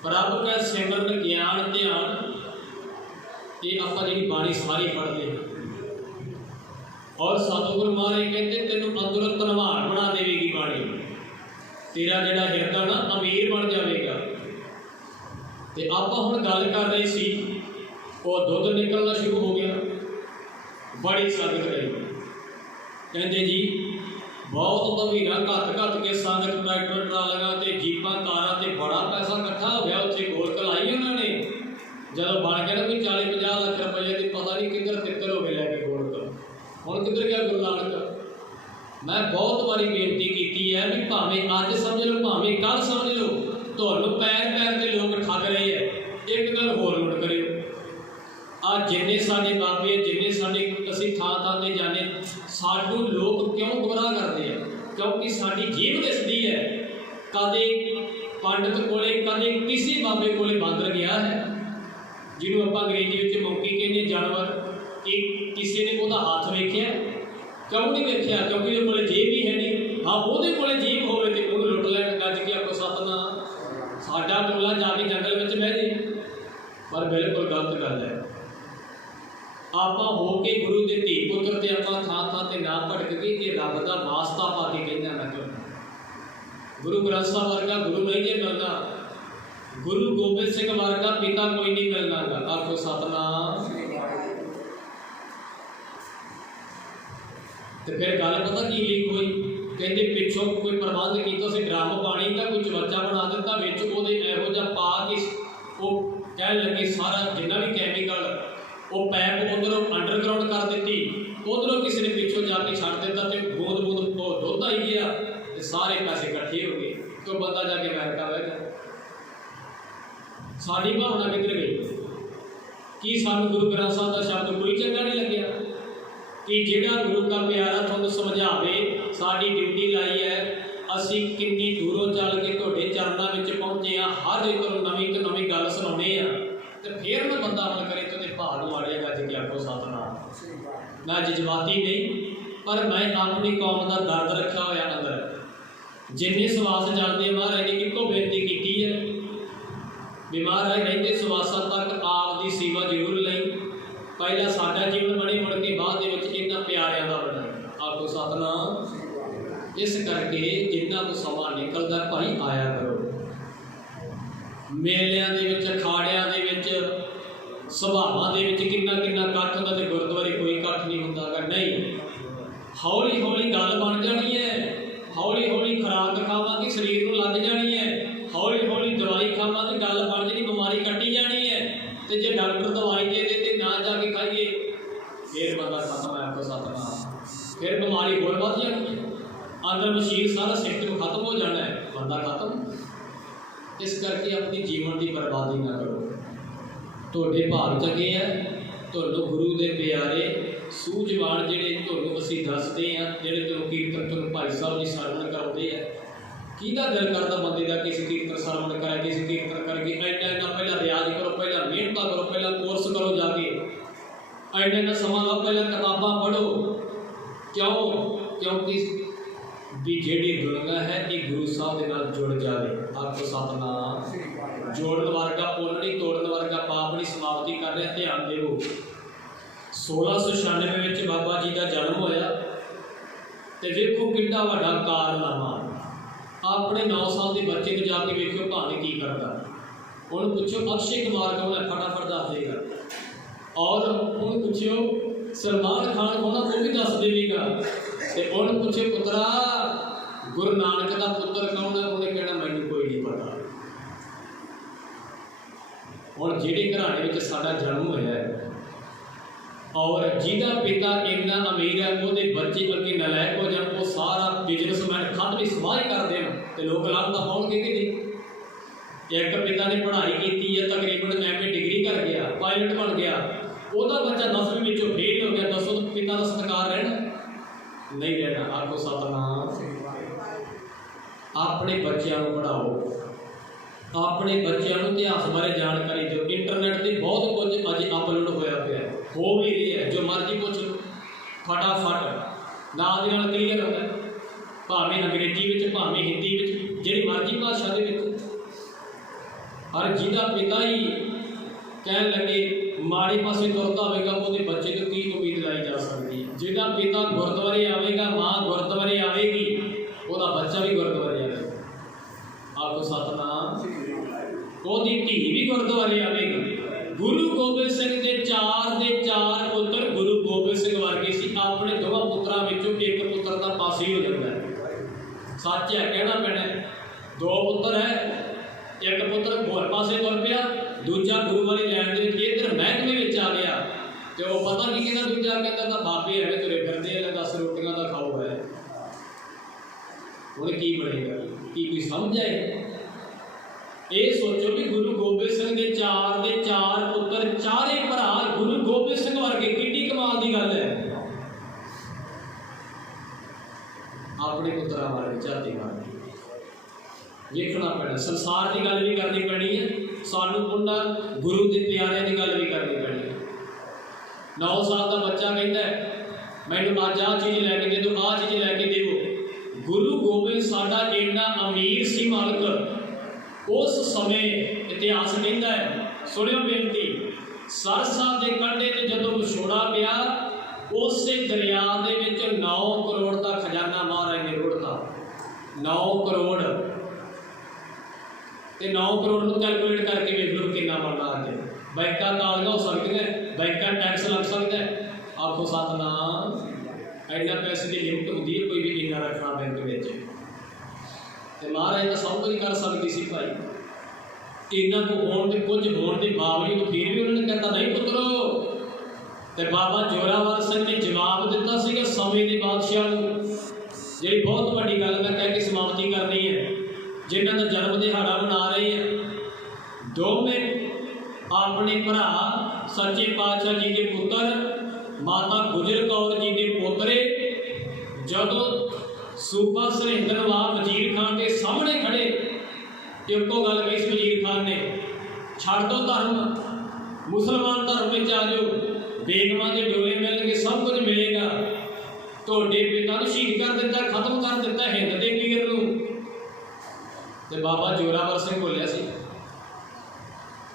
ਪ੍ਰਭ ਕੈ ਸਿਮਰਨ ਗਿਆਨ ਧਿਆਨ, ਇਹ ਆਪਾਂ ਜਿਹੜੀ ਬਾਣੀ ਸਾਰੀ ਪੜ੍ਹਦੇ ਹਾਂ। ਔਰ ਸਤਿਗੁਰੂ ਮਹਾਰਾਜ ਕਹਿੰਦੇ ਤੈਨੂੰ ਅੰਦਰੋਂ ਧਨਵਾਨ ਬਣਾ ਦੇਵੇਗੀ ਬਾਣੀ। ਤੇਰਾ ਜਿਹੜਾ ਹਿਰਦਾ ਨਾ ਅਮੀਰ ਬਣ ਜਾਵੇਗਾ। ਤੇ ਆਪਾਂ ਹੁਣ ਗੱਲ ਕਰ ਰਹੇ ਸੀ, ਉਹ ਦੁੱਧ ਨਿਕਲਣਾ ਸ਼ੁਰੂ ਹੋ ਗਿਆ। ਬੜੀ ਸੰਗਤ ਰਹੀ। ਕਹਿੰਦੇ ਜੀ ਬਹੁਤ ਤਵੀਰਾਂ ਘੱਟ ਕੇ ਸੰਗਤ ਟਰੈਕਟਰ ਟਰਾਲੀਆਂ ਤੇ ਜੀਪਾਂ ਕਾਰਾਂ ਤੇ ਬੜਾ ਪੈਸਾ ਇਕੱਠਾ ਹੋ ਗਿਆ। ਉੱਥੇ ਗੋਲਕ ਲਾਈ ਉਹਨਾਂ ਨੇ। ਜਦੋਂ ਬਣ ਗਿਆ ਨਾ ਕੋਈ 40-50 ਲੱਖ ਰੁਪਏ ਦੀ, ਪਤਾ ਨਹੀਂ ਕਿੱਧਰ ਤਿੱਕਰ ਹੋ ਗਏ ਲੈ ਕੇ ਗੋਲਕ। ਹੁਣ ਕਿੱਧਰ ਗਿਆ ਗੁਰੂ ਨਾਨਕ? ਮੈਂ ਬਹੁਤ ਵਾਰੀ ਬੇਨਤੀ ਕੀਤੀ ਹੈ ਵੀ ਭਾਵੇਂ ਅੱਜ ਸਮਝ ਲਓ ਭਾਵੇਂ ਕੱਲ੍ਹ ਸਮਝ ਲਓ, ਤੁਹਾਨੂੰ ਪੈਰ ਤੇ ਲੋਕ ਠੱਗ ਰਹੇ ਹੈ। ਇੱਕ ਗੱਲ ਹੋਰ ਨੋਟ ਕਰਿਓ, ਆ ਜਿੰਨੇ ਸਾਡੇ ਬਾਬੇ, ਜਿੰਨੇ ਸਾਡੇ ਅਸੀਂ ਥਾਂ ਤੇ ਜਾਂਦੇ, ਸਾਨੂੰ ਲੋਕ ਕਿਉਂ ਗੁੰਮਰਾਹ ਕਰਦੇ ਆ? ਕਿਉਂਕਿ ਸਾਡੀ ਜੀਭ ਦਿਸਦੀ ਹੈ। ਕਦੇ ਪੰਡਤ ਕੋਲੇ, ਕਦੇ ਕਿਸੇ ਬਾਬੇ ਕੋਲੇ ਬਾਂਦਰ ਗਿਆ ਹੈ, ਜਿਹਨੂੰ ਆਪਾਂ ਅੰਗਰੇਜ਼ੀ ਵਿੱਚ ਮੌਂਕੀ ਕਹਿੰਦੇ, ਜਾਨਵਰ। ਕਿ ਕਿਸੇ ਨੇ ਉਹਦਾ ਹੱਥ ਵੇਖਿਆ? ਕਿਉਂ ਨਹੀਂ ਵੇਖਿਆ? ਕਿਉਂਕਿ ਉਹਦੇ ਕੋਲੇ ਜੇਬ ਹੀ ਹੈ ਨਹੀਂ। ਹਾਂ, ਉਹਦੇ ਕੋਲੇ ਜੀਭ ਹੋਵੇ ਤੇ ਉਹਨੂੰ ਲੁੱਟ ਲੈਣ, ਗੱਜ ਕੇ ਆਪੋ ਸਤਨਾਮ। ਸਾਡਾ ਟੋਲਾ ਜਾ ਕੇ ਜੰਗਲ ਵਿੱਚ ਬਹਿ ਜੇ, ਪਰ ਬਿਲਕੁਲ ਗਲਤ ਗੱਲ ਹੈ। ਆਪਾਂ ਹੋ ਕੇ ਗੁਰੂ ਦੇ ਧੀ ਪੁੱਤਰ ਤੇ ਆਪਾਂ ਥਾਂ ਤੇ ਨਾ ਭਟਕ ਕੇ ਇਹ ਰੱਬ ਦਾ ਵਾਸਤਾ ਪਾ ਕੇ ਕਹਿੰਦਾ ਮੈਂ ਤੁਹਾਨੂੰ। ਗੁਰੂ ਗ੍ਰੰਥ ਸਾਹਿਬ ਵਰਗਾ ਗੁਰੂ ਨਹੀਂ ਜੇ ਮਿਲਦਾ, ਗੁਰੂ ਗੋਬਿੰਦ ਸਿੰਘ ਵਰਗਾ ਪਿਤਾ ਕੋਈ ਨਹੀਂ ਮਿਲਣਾ ਗਾ। ਆਖੋ ਸਤਨਾਮ। ਤੇ ਫਿਰ ਗੱਲ ਪਤਾ ਕੀ ਲੀਕ ਹੋਈ? ਕਹਿੰਦੇ ਪਿੱਛੋਂ ਕੋਈ ਪ੍ਰਬੰਧ ਕੀਤਾ ਸੀ ਡਰਮ ਪਾਣੀ ਦਾ, ਕੋਈ ਚਵੱਚਾ ਬਣਾ ਦਿੱਤਾ, ਵਿੱਚ ਉਹਦੇ ਇਹੋ ਜਿਹਾ ਪਾ ਕੇ ਉਹ ਕਹਿਣ ਲੱਗੇ ਸਾਰਾ ਜਿੰਨਾ ਵੀ ਕੈਮੀਕਲ, ਉਹ ਪੈਪ ਉਧਰੋਂ ਅੰਡਰਗਰਾਊਂਡ ਕਰ ਦਿੱਤੀ, ਉਧਰੋਂ ਕਿਸੇ ਨੇ ਪਿੱਛੋਂ ਜਾ ਕੇ ਛੱਡ ਦਿੱਤਾ ਤੇ ਬੂੰਦ ਉਹ ਦੁੱਧ ਆਈ ਗਿਆ ਤੇ ਸਾਰੇ ਪੈਸੇ ਇਕੱਠੇ ਹੋ ਗਏ ਤੇ ਉਹ ਬੰਦਾ ਜਾ ਕੇ ਅਮਰੀਕਾ ਬਹਿ ਗਿਆ। ਸਾਡੀ ਭਾਵਨਾ ਕਿੱਧਰ ਗਈ? ਕੀ ਸਾਨੂੰ ਗੁਰੂ ਗ੍ਰੰਥ ਸਾਹਿਬ ਦਾ ਸ਼ਬਦ ਕੋਈ ਚੰਗਾ ਨਹੀਂ ਲੱਗਿਆ? ਕਿ ਜਿਹੜਾ ਗੁਰੂ ਦਾ ਪਿਆਰਾ ਤੁਹਾਨੂੰ ਸਮਝਾਵੇ, ਸਾਡੀ ਡਿਊਟੀ ਲਾਈ ਹੈ, ਅਸੀਂ ਕਿੰਨੀ ਦੂਰੋਂ ਚੱਲ ਕੇ ਤੁਹਾਡੇ ਚਰਨਾਂ ਵਿੱਚ ਪਹੁੰਚੇ ਹਾਂ, ਹਰ ਇੱਕ ਨੂੰ ਨਵੀਂ ਤੋਂ ਨਵੀਂ ਗੱਲ ਸੁਣਾਉਂਦੇ ਆ, ਤੇ ਫਿਰ ਨਾ ਬੰਦਾ ਅਮਲ ਕਰੇ ਤੇ ਉਹਦੇ ਭਾਅ ਨੂੰ ਆੜਿਆ ਗੱਜ ਕੇ ਆਖੋ ਸਤਨਾਮ। ਮੈਂ ਜਜ਼ਬਾਤੀ ਨਹੀਂ, ਪਰ ਮੈਂ ਆਪਣੀ ਕੌਮ ਦਾ ਦਰਦ ਰੱਖਿਆ ਹੋਇਆ ਅੰਦਰ। ਜਿੰਨੇ ਸਵਾਸ ਜਾਂਦੇ ਮਹਾਰਾਜ ਨੇ ਇੱਕੋ ਬੇਨਤੀ ਕੀਤੀ ਹੈ ਵੀ ਮਹਾਰਾਜ ਰਹਿੰਦੇ ਸਵਾਸਾਂ ਤੱਕ ਆਪ ਦੀ ਸੇਵਾ ਜ਼ਰੂਰ ਲਈ। ਪਹਿਲਾਂ ਸਾਡਾ ਜੀਵਨ ਬਣੇ, ਮੁੜ ਕੇ ਬਾਅਦ ਦੇ ਵਿੱਚ ਇਹਨਾਂ ਪਿਆਰਿਆਂ ਦਾ ਬਣੇ। ਆਖੋ ਸਤਨਾਮ। ਇਸ ਕਰਕੇ ਜਿੰਨਾ ਕੁ ਸਮਾਂ ਨਿਕਲਦਾ ਭਾਈ ਆਇਆ ਕਰੋ। ਮੇਲਿਆਂ ਦੇ ਵਿੱਚ, ਅਖਾੜਿਆਂ ਦੇ ਵਿੱਚ, ਸਭਾਵਾਂ ਦੇ ਵਿੱਚ ਕਿੰਨਾ ਇਕੱਠ ਹੁੰਦਾ ਤੇ ਗੁਰਦੁਆਰੇ ਕੋਈ ਇਕੱਠ ਨਹੀਂ ਹੁੰਦਾ ਗਾ। ਨਹੀਂ, ਹੌਲੀ ਹੌਲੀ ਗੱਲ ਬਣ ਜਾਣੀ ਹੈ, ਹੌਲੀ ਹੌਲੀ ਖੁਰਾਕ ਖਾਵਾਂਗੇ ਸਰੀਰ ਨੂੰ ਲੱਗ ਜਾਣੀ ਹੈ, ਹੌਲੀ ਹੌਲੀ ਦਵਾਈ ਖਾਵਾਂਗੇ ਗੱਲ ਬਣ ਜਾਣੀ, ਬਿਮਾਰੀ ਕੱਟੀ ਜਾਣੀ ਹੈ। ਤੇ ਜੇ ਡਾਕਟਰ ਦਵਾਈ ਦੇ ਦੇ ਤੇ ਨਾ ਜਾ ਕੇ ਖਾਈਏ ਫਿਰ ਬੰਦਾ ਖਤਮ ਹੈ। ਆਖੋ ਸਤਨਾਮ। ਫਿਰ ਬਿਮਾਰੀ ਹੋਰ ਵੱਧ ਜਾਣੀ ਹੈ, ਅੰਦਰ ਮਸ਼ੀਨ ਸਾਰਾ ਸਿਸਟਮ ਖਤਮ ਹੋ ਜਾਣਾ ਹੈ, ਬੰਦਾ ਖਤਮ। ਇਸ ਕਰਕੇ ਆਪਣੀ ਜੀਵਨ ਦੀ ਬਰਬਾਦੀ ਨਾ ਕਰੋ। ਤੁਹਾਡੇ ਭਾਗ ਚੰਗੇ ਹੈ, ਤੁਹਾਨੂੰ ਗੁਰੂ ਦੇ ਪਿਆਰੇ सूझवान ਜਿਹੜੇ ਤੁਹਾਨੂੰ ਅਸੀਂ ਦੱਸਦੇ ਹਾਂ, ਜਿਹੜੇ ਤੁਹਾਨੂੰ ਕੀਰਤਨ ਤੁਹਾਨੂੰ ਭਾਈ ਸਾਹਿਬ ਜੀ ਸਰਵਣ ਕਰਾਉਂਦੇ ਆ। ਕਿਹਦਾ ਦਿਲ ਕਰਦਾ ਬੰਦੇ ਦਾ ਕਿਸੇ ਕੀਰਤਨ ਸਰਵਣ ਕਰੇ, ਕਿਸੇ ਕੀਰਤਨ ਕਰਕੇ ਇੰਨਾ ਪਹਿਲਾਂ ਰਿਆਜ਼ ਕਰੋ, ਪਹਿਲਾਂ ਮਿਹਨਤਾਂ ਕਰੋ, ਪਹਿਲਾਂ ਕੋਰਸ ਕਰੋ ਜਾ ਕੇ, ਇੰਨਾ ਸਮਾਂ ਲਾਓ, ਪਹਿਲਾਂ ਕਿਤਾਬਾਂ ਪੜ੍ਹੋ। ਕਿਉਂਕਿ ਵੀ ਜਿਹੜੀ ਦੁਨੀਆ ਹੈ ਇਹ ਗੁਰੂ ਸਾਹਿਬ ਦੇ ਨਾਲ ਜੁੜ ਜਾਵੇ। ਆਖੋ ਸਤਿਨਾਮ। ਜੋੜਨ ਵਰਗਾ ਪੁੰਨ ਨਹੀਂ, ਤੋੜਨ ਵਰਗਾ ਪਾਪ ਨਹੀਂ। ਸਮਾਪਤੀ ਕਰ ਰਿਹਾ, ਧਿਆਨ ਦਿਓ। 1696 ਵਿੱਚ ਬਾਬਾ ਜੀ ਦਾ ਜਨਮ ਹੋਇਆ ਤੇ ਵੇਖੋ ਕਿੰਨਾ ਵੱਡਾ ਕਾਰਨਾਮਾ। ਆਪਣੇ 9 ਸਾਲ ਦੇ ਬੱਚੇ ਨੂੰ ਜਾ ਕੇ ਵੇਖਿਓ ਭਾਵੇਂ ਕੀ ਕਰਦਾ। ਹੁਣ ਪੁੱਛੋ ਅਕਸ਼ੇ ਕੁਮਾਰ ਕੌਣ ਹੈ, ਫਟਾਫਟ ਦੱਸ ਦੇਗਾ। ਔਰ ਹੁਣ ਪੁੱਛਿਓ ਸਲਮਾਨ ਖਾਨ ਕੌਣ, ਉਹ ਵੀ ਦੱਸ ਦੇਵੇਗਾ। ਤੇ ਹੁਣ ਪੁੱਛੇ ਪੁੱਤਰਾ ਗੁਰੂ ਨਾਨਕ ਦਾ ਪੁੱਤਰ ਕੌਣ ਹੈ, ਉਹਨੇ ਕਹਿਣਾ ਮੈਨੂੰ ਕੋਈ ਨਹੀਂ ਪਤਾ। ਹੁਣ ਜਿਹੜੇ ਘਰਾਣੇ ਵਿੱਚ ਸਾਡਾ ਜਨਮ ਹੋਇਆ ਹੈ ਔਰ ਜਿਹਦਾ ਪਿਤਾ ਇੰਨਾ ਅਮੀਰ ਹੈ, ਉਹਦੇ ਬੱਚੇ ਅੱਗੇ ਨਲਾਇਕ ਹੋ ਜਾਣ, ਉਹ ਸਾਰਾ ਬਿਜ਼ਨਸਮੈਨ ਖਤਮ ਹੀ ਸਵਾਹ ਕਰ ਦੇਣ ਤੇ ਲੋਕ ਲਾਂਭਾ ਪਾਉਣਗੇ ਕਿ ਨਹੀਂ। ਇੱਕ ਪਿਤਾ ਨੇ ਪੜ੍ਹਾਈ ਕੀਤੀ ਹੈ, ਤਕਰੀਬਨ MA ਡਿਗਰੀ ਕਰ ਗਿਆ, ਪਾਇਲਟ ਬਣ ਗਿਆ, ਉਹਦਾ ਬੱਚਾ 10ਵੀਂ ਵਿੱਚੋਂ ਫੇਲ ਹੋ ਗਿਆ। ਦੱਸੋ ਪਿਤਾ ਦਾ ਸਤਿਕਾਰ ਰਹਿਣਾ? ਨਹੀਂ ਰਹਿਣਾ। ਆਖੋ ਸਤਿਨਾਮ। ਆਪਣੇ ਬੱਚਿਆਂ ਨੂੰ ਪੜ੍ਹਾਓ, ਆਪਣੇ ਬੱਚਿਆਂ ਨੂੰ ਇਤਿਹਾਸ ਬਾਰੇ ਜਾਣਕਾਰੀ ਦਿਓ। ਇੰਟਰਨੈਟ 'ਤੇ ਬਹੁਤ ਕੁਝ ਅਜੇ ਅਪਲੋਡ ਹੋਇਆ ਪਿਆ, ਹੋ ਵੀ ਰਹੀ ਹੈ। ਜੋ ਮਰਜ਼ੀ ਪੁੱਛ ਲਓ, ਫਟਾਫਟ ਨਾਲ ਦੀ ਨਾਲ ਕਲੀਅਰ ਹੁੰਦਾ, ਭਾਵੇਂ ਅੰਗਰੇਜ਼ੀ ਵਿੱਚ, ਭਾਵੇਂ ਹਿੰਦੀ ਵਿੱਚ, ਜਿਹੜੀ ਮਰਜ਼ੀ ਭਾਸ਼ਾ ਦੇ ਵਿੱਚ। ਪਰ ਜਿਹਦਾ ਪਿਤਾ ਹੀ ਕਹਿਣ ਲੱਗੇ ਮਾੜੇ ਪਾਸੇ ਤੁਰਦਾ ਹੋਵੇਗਾ, ਉਹਦੇ ਬੱਚੇ ਤੋਂ ਕੀ ਉਮੀਦ ਲਾਈ ਜਾ ਸਕਦੀ ਹੈ। ਜਿਹਦਾ ਪਿਤਾ ਗੁਰਦੁਆਰੇ ਆਵੇਗਾ, ਮਾਂ ਗੁਰਦੁਆਰੇ ਆਵੇਗੀ, ਉਹਦਾ ਬੱਚਾ ਵੀ ਗੁਰਦੁਆਰੇ ਆਵੇਗਾ। ਆਖੋ ਸਤਿਨਾਮ। ਉਹਦੀ ਧੀ ਵੀ ਗੁਰਦੁਆਰੇ ਆਵੇਗੀ। ਗੁਰੂ ਗੋਬਿੰਦ ਸਿੰਘ ਦੇ ਚਾਰ ਪੁੱਤਰ ਗੁਰੂ ਗੋਬਿੰਦ ਸਿੰਘ ਵਰਗੇ ਸੀ। ਆਪਣੇ ਦੋਵਾਂ ਪੁੱਤਰਾਂ ਵਿੱਚੋਂ ਇੱਕ ਪੁੱਤਰ ਦਾ ਪਾਸੇ ਹੀ ਹੋ ਜਾਂਦਾ ਹੈ। ਸੱਚ ਹੈ, ਕਹਿਣਾ ਪੈਣਾ। 2 ਪੁੱਤਰ ਹੈ, ਇੱਕ ਪੁੱਤਰ ਹੋਰ ਪਾਸੇ ਤੁਰ ਪਿਆ, ਦੂਜਾ ਗੁਰੂ ਵਾਲੀ ਲੈਣ ਦੇ ਵਿੱਚ ਇੱਧਰ ਮਹਿਕਮੇ ਵਿੱਚ ਆ ਗਿਆ। ਤੇ ਉਹ ਪਤਾ ਨਹੀਂ ਕਿਹਦਾ ਦੂਜਾ ਕਹਿੰਦਾ ਤਾਂ ਬਾਬੇ ਐਵੇਂ ਤੁਰੇ ਫਿਰਦੇ ਆ, 10 ਰੋਟੀਆਂ ਦਾ ਖਾਓ ਹੈ। ਹੁਣ ਕੀ ਬਣੇਗਾ? ਕੀ ਕੋਈ ਸਮਝ ਆਏ? ਇਹ ਸੋਚੋ ਵੀ ਗੁਰੂ ਗੋਬਿੰਦ ਸਿੰਘ ਦੇ ਚਾਰ ਪੁੱਤਰ, ਚਾਰੇ ਭਰਾ ਗੁਰੂ ਗੋਬਿੰਦ ਸਿੰਘ ਵਰਗੇ, ਕਿੰਨੀ ਕਮਾਲ ਦੀ ਗੱਲ ਹੈ। ਆਪਣੇ ਪੁੱਤਰਾਂ ਬਾਰੇ ਝਾਤੀ ਮਾਰਨੀ, ਵੇਖਣਾ ਪੈਣਾ। ਸੰਸਾਰ ਦੀ ਗੱਲ ਵੀ ਕਰਨੀ ਪੈਣੀ ਹੈ, ਸਾਨੂੰ ਉਹਨਾਂ ਗੁਰੂ ਦੇ ਪਿਆਰਿਆਂ ਦੀ ਗੱਲ ਵੀ ਕਰਨੀ ਪੈਣੀ ਹੈ। 9 ਸਾਲ ਦਾ ਬੱਚਾ ਕਹਿੰਦਾ ਮੈਨੂੰ ਅੱਜ ਆਹ ਚੀਜ਼ ਲੈ ਕੇ ਦੇ ਦਿਓ, ਆਹ ਚੀਜ਼ ਲੈ ਕੇ ਦਿਓ। ਗੁਰੂ ਗੋਬਿੰਦ ਸਾਡਾ ਇੰਨਾ ਅਮੀਰ ਸੀ ਮਾਲਕ। ਉਸ ਸਮੇਂ ਇਤਿਹਾਸ ਕਹਿੰਦਾ ਹੈ, ਸੁਣਿਓ ਬੇਨਤੀ, ਸਰਸਾ ਦੇ ਕੰਢੇ 'ਤੇ ਜਦੋਂ ਵਿਛੋੜਾ ਪਿਆ, ਉਸੇ ਦਰਿਆ ਦੇ ਵਿੱਚ 9 ਕਰੋੜ ਦਾ ਖਜ਼ਾਨਾ ਮਹਾਰਾਜ ਨੇ ਰੋੜਤਾ। 9 ਕਰੋੜ ਤੇ 9 ਕਰੋੜ ਨੂੰ ਕੈਲਕੂਲੇਟ ਕਰਕੇ ਵੇਖ ਲਓ ਕਿੰਨਾ ਬਣਦਾ। ਅੱਜ ਬੈਂਕਾਂ ਤਾਲੀਆਂ ਹੋ ਸਕਦੀਆਂ, ਬੈਂਕਾਂ ਟੈਕਸ ਲੱਗ ਸਕਦਾ। ਆਖੋ ਸਤਿਨਾਮ। ਇੰਨਾ ਪੈਸੇ ਦੀ ਲਿਮਟ ਹੁੰਦੀ ਹੈ, ਕੋਈ ਵੀ ਇੰਨਾ ਰੱਖਣਾ ਬੈਂਕ ਵਿੱਚ। ਤੇ ਮਹਾਰਾਜ ਤਾਂ ਸਭ ਕੁਝ ਕਰ ਸਕਦੀ ਸੀ ਭਾਈ। ਇਹਨਾਂ ਕੁ ਹੋਣ ਤੇ ਕੁਝ ਹੋਣ ਦੇ ਬਾਵਜੂਦ ਫਿਰ ਵੀ ਉਹਨਾਂ ਨੇ ਕਹਿੰਦਾ ਨਹੀਂ ਪੁੱਤਰੋ। ਤੇ ਬਾਬਾ ਜੋਰਾਵਰ ਸਿੰਘ ਨੇ ਜਵਾਬ ਦਿੱਤਾ ਸੀਗਾ ਸਮੇਂ ਦੇ ਬਾਦਸ਼ਾਹ ਨੂੰ, ਜਿਹੜੀ ਬਹੁਤ ਵੱਡੀ ਗੱਲ ਮੈਂ ਕਹਿ ਕੇ ਸਮਾਪਤੀ ਕਰਨੀ ਹੈ। ਜਿਨ੍ਹਾਂ ਦਾ ਜਨਮ ਦਿਹਾੜਾ ਮਨਾ ਰਹੇ ਆ, ਦੋਵੇਂ ਆਪਣੇ ਭਰਾ ਸੱਚੇ ਪਾਤਸ਼ਾਹ ਜੀ ਦੇ ਪੁੱਤਰ, ਮਾਤਾ ਗੁਜਰ ਕੌਰ ਜੀ ਦੇ ਪੋਤਰੇ, ਜਦੋਂ ਸੂਬਾ ਸਰਹਿੰਦ ਨਵਾਬ ਵਜ਼ੀਰ ਖਾਨ ਦੇ ਸਾਹਮਣੇ ਖੜੇ, ਇੱਕੋ ਗੱਲ ਕਹੀ ਸੀ ਵਜ਼ੀਰ ਖਾਨ ਨੇ, ਛੱਡ ਦਿਓ ਧਰਮ, ਮੁਸਲਮਾਨ ਧਰਮ ਵਿੱਚ ਆ ਜਾਓ, ਬੇਗਮਾਂ ਦੇ ਡੋਲੇ ਮਿਲਣਗੇ, ਸਭ ਕੁਝ ਮਿਲੇਗਾ। ਤੁਹਾਡੇ ਪਿਤਾ ਨੂੰ ਸ਼ਹੀਦ ਕਰ ਦਿੱਤਾ, ਖਤਮ ਕਰ ਦਿੱਤਾ ਹਿੰਦ ਦੇ ਪੀਰ ਨੂੰ। ਤੇ ਬਾਬਾ ਜੋਰਾਵਰ ਸਿੰਘ ਬੋਲਿਆ ਸੀ,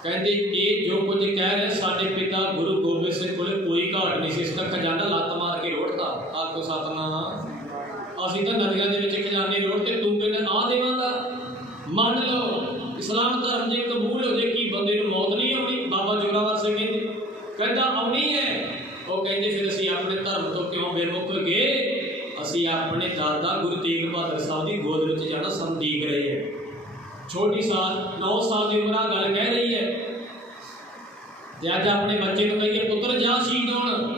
ਕਹਿੰਦੇ ਇਹ ਜੋ ਕੁਝ ਕਹਿ ਰਹੇ ਸਾਡੇ ਪਿਤਾ ਗੁਰੂ ਗੋਬਿੰਦ ਸਿੰਘ ਕੋਲ ਕੋਈ ਘਾਟ ਨਹੀਂ ਸੀ, ਇਸ ਦਾ ਖਜ਼ਾਨਾ ਲੱਤ ਮਾਰ ਕੇ ਰੋੜਤਾ। ਆਖੋ ਸਤਿਨਾਮ। ਅਸੀਂ ਤਾਂ ਨਦੀਆਂ ਦੇ ਵਿੱਚ ਖਜ਼ਾਨੇ ਰੋੜਤੇ, ਤੂੰ ਕਹਿੰਦਾ ਆਹ ਦੇਵਾਂਗਾ। ਮੰਨ ਲਓ ਇਸਲਾਮ ਧਰਮ ਜੇ ਕਬੂਲ ਹੋ ਜੇ, ਕੀ ਬੰਦੇ ਨੂੰ ਮੌਤ ਨਹੀਂ ਆਉਣੀ? ਬਾਬਾ ਜੋਰਾਵਰ ਸਿੰਘ ਕਹਿੰਦਾ ਆਉਣੀ ਹੈ। ਉਹ ਕਹਿੰਦੇ ਫਿਰ ਅਸੀਂ ਆਪਣੇ ਧਰਮ ਤੋਂ ਕਿਉਂ ਬੇਮੁਖ ਗਏ? ਅਸੀਂ ਆਪਣੇ ਦਾਦਾ ਗੁਰੂ ਤੇਗ ਬਹਾਦਰ ਸਾਹਿਬ ਦੀ ਗੋਦ ਵਿੱਚ ਜਾਣਾ ਸੰਦੀਕ ਰਹੇ ਹੈ। ਛੋਟੀ 9 ਸਾਲ ਦੀ ਉਮਰ ਗੱਲ ਕਹਿ ਰਹੀ ਹੈ। ਤੇ ਅੱਜ ਆਪਣੇ ਬੱਚੇ ਨੂੰ ਕਹੀਏ ਪੁੱਤਰ ਜਾ ਸ਼ਹੀਦ ਹੋਣ,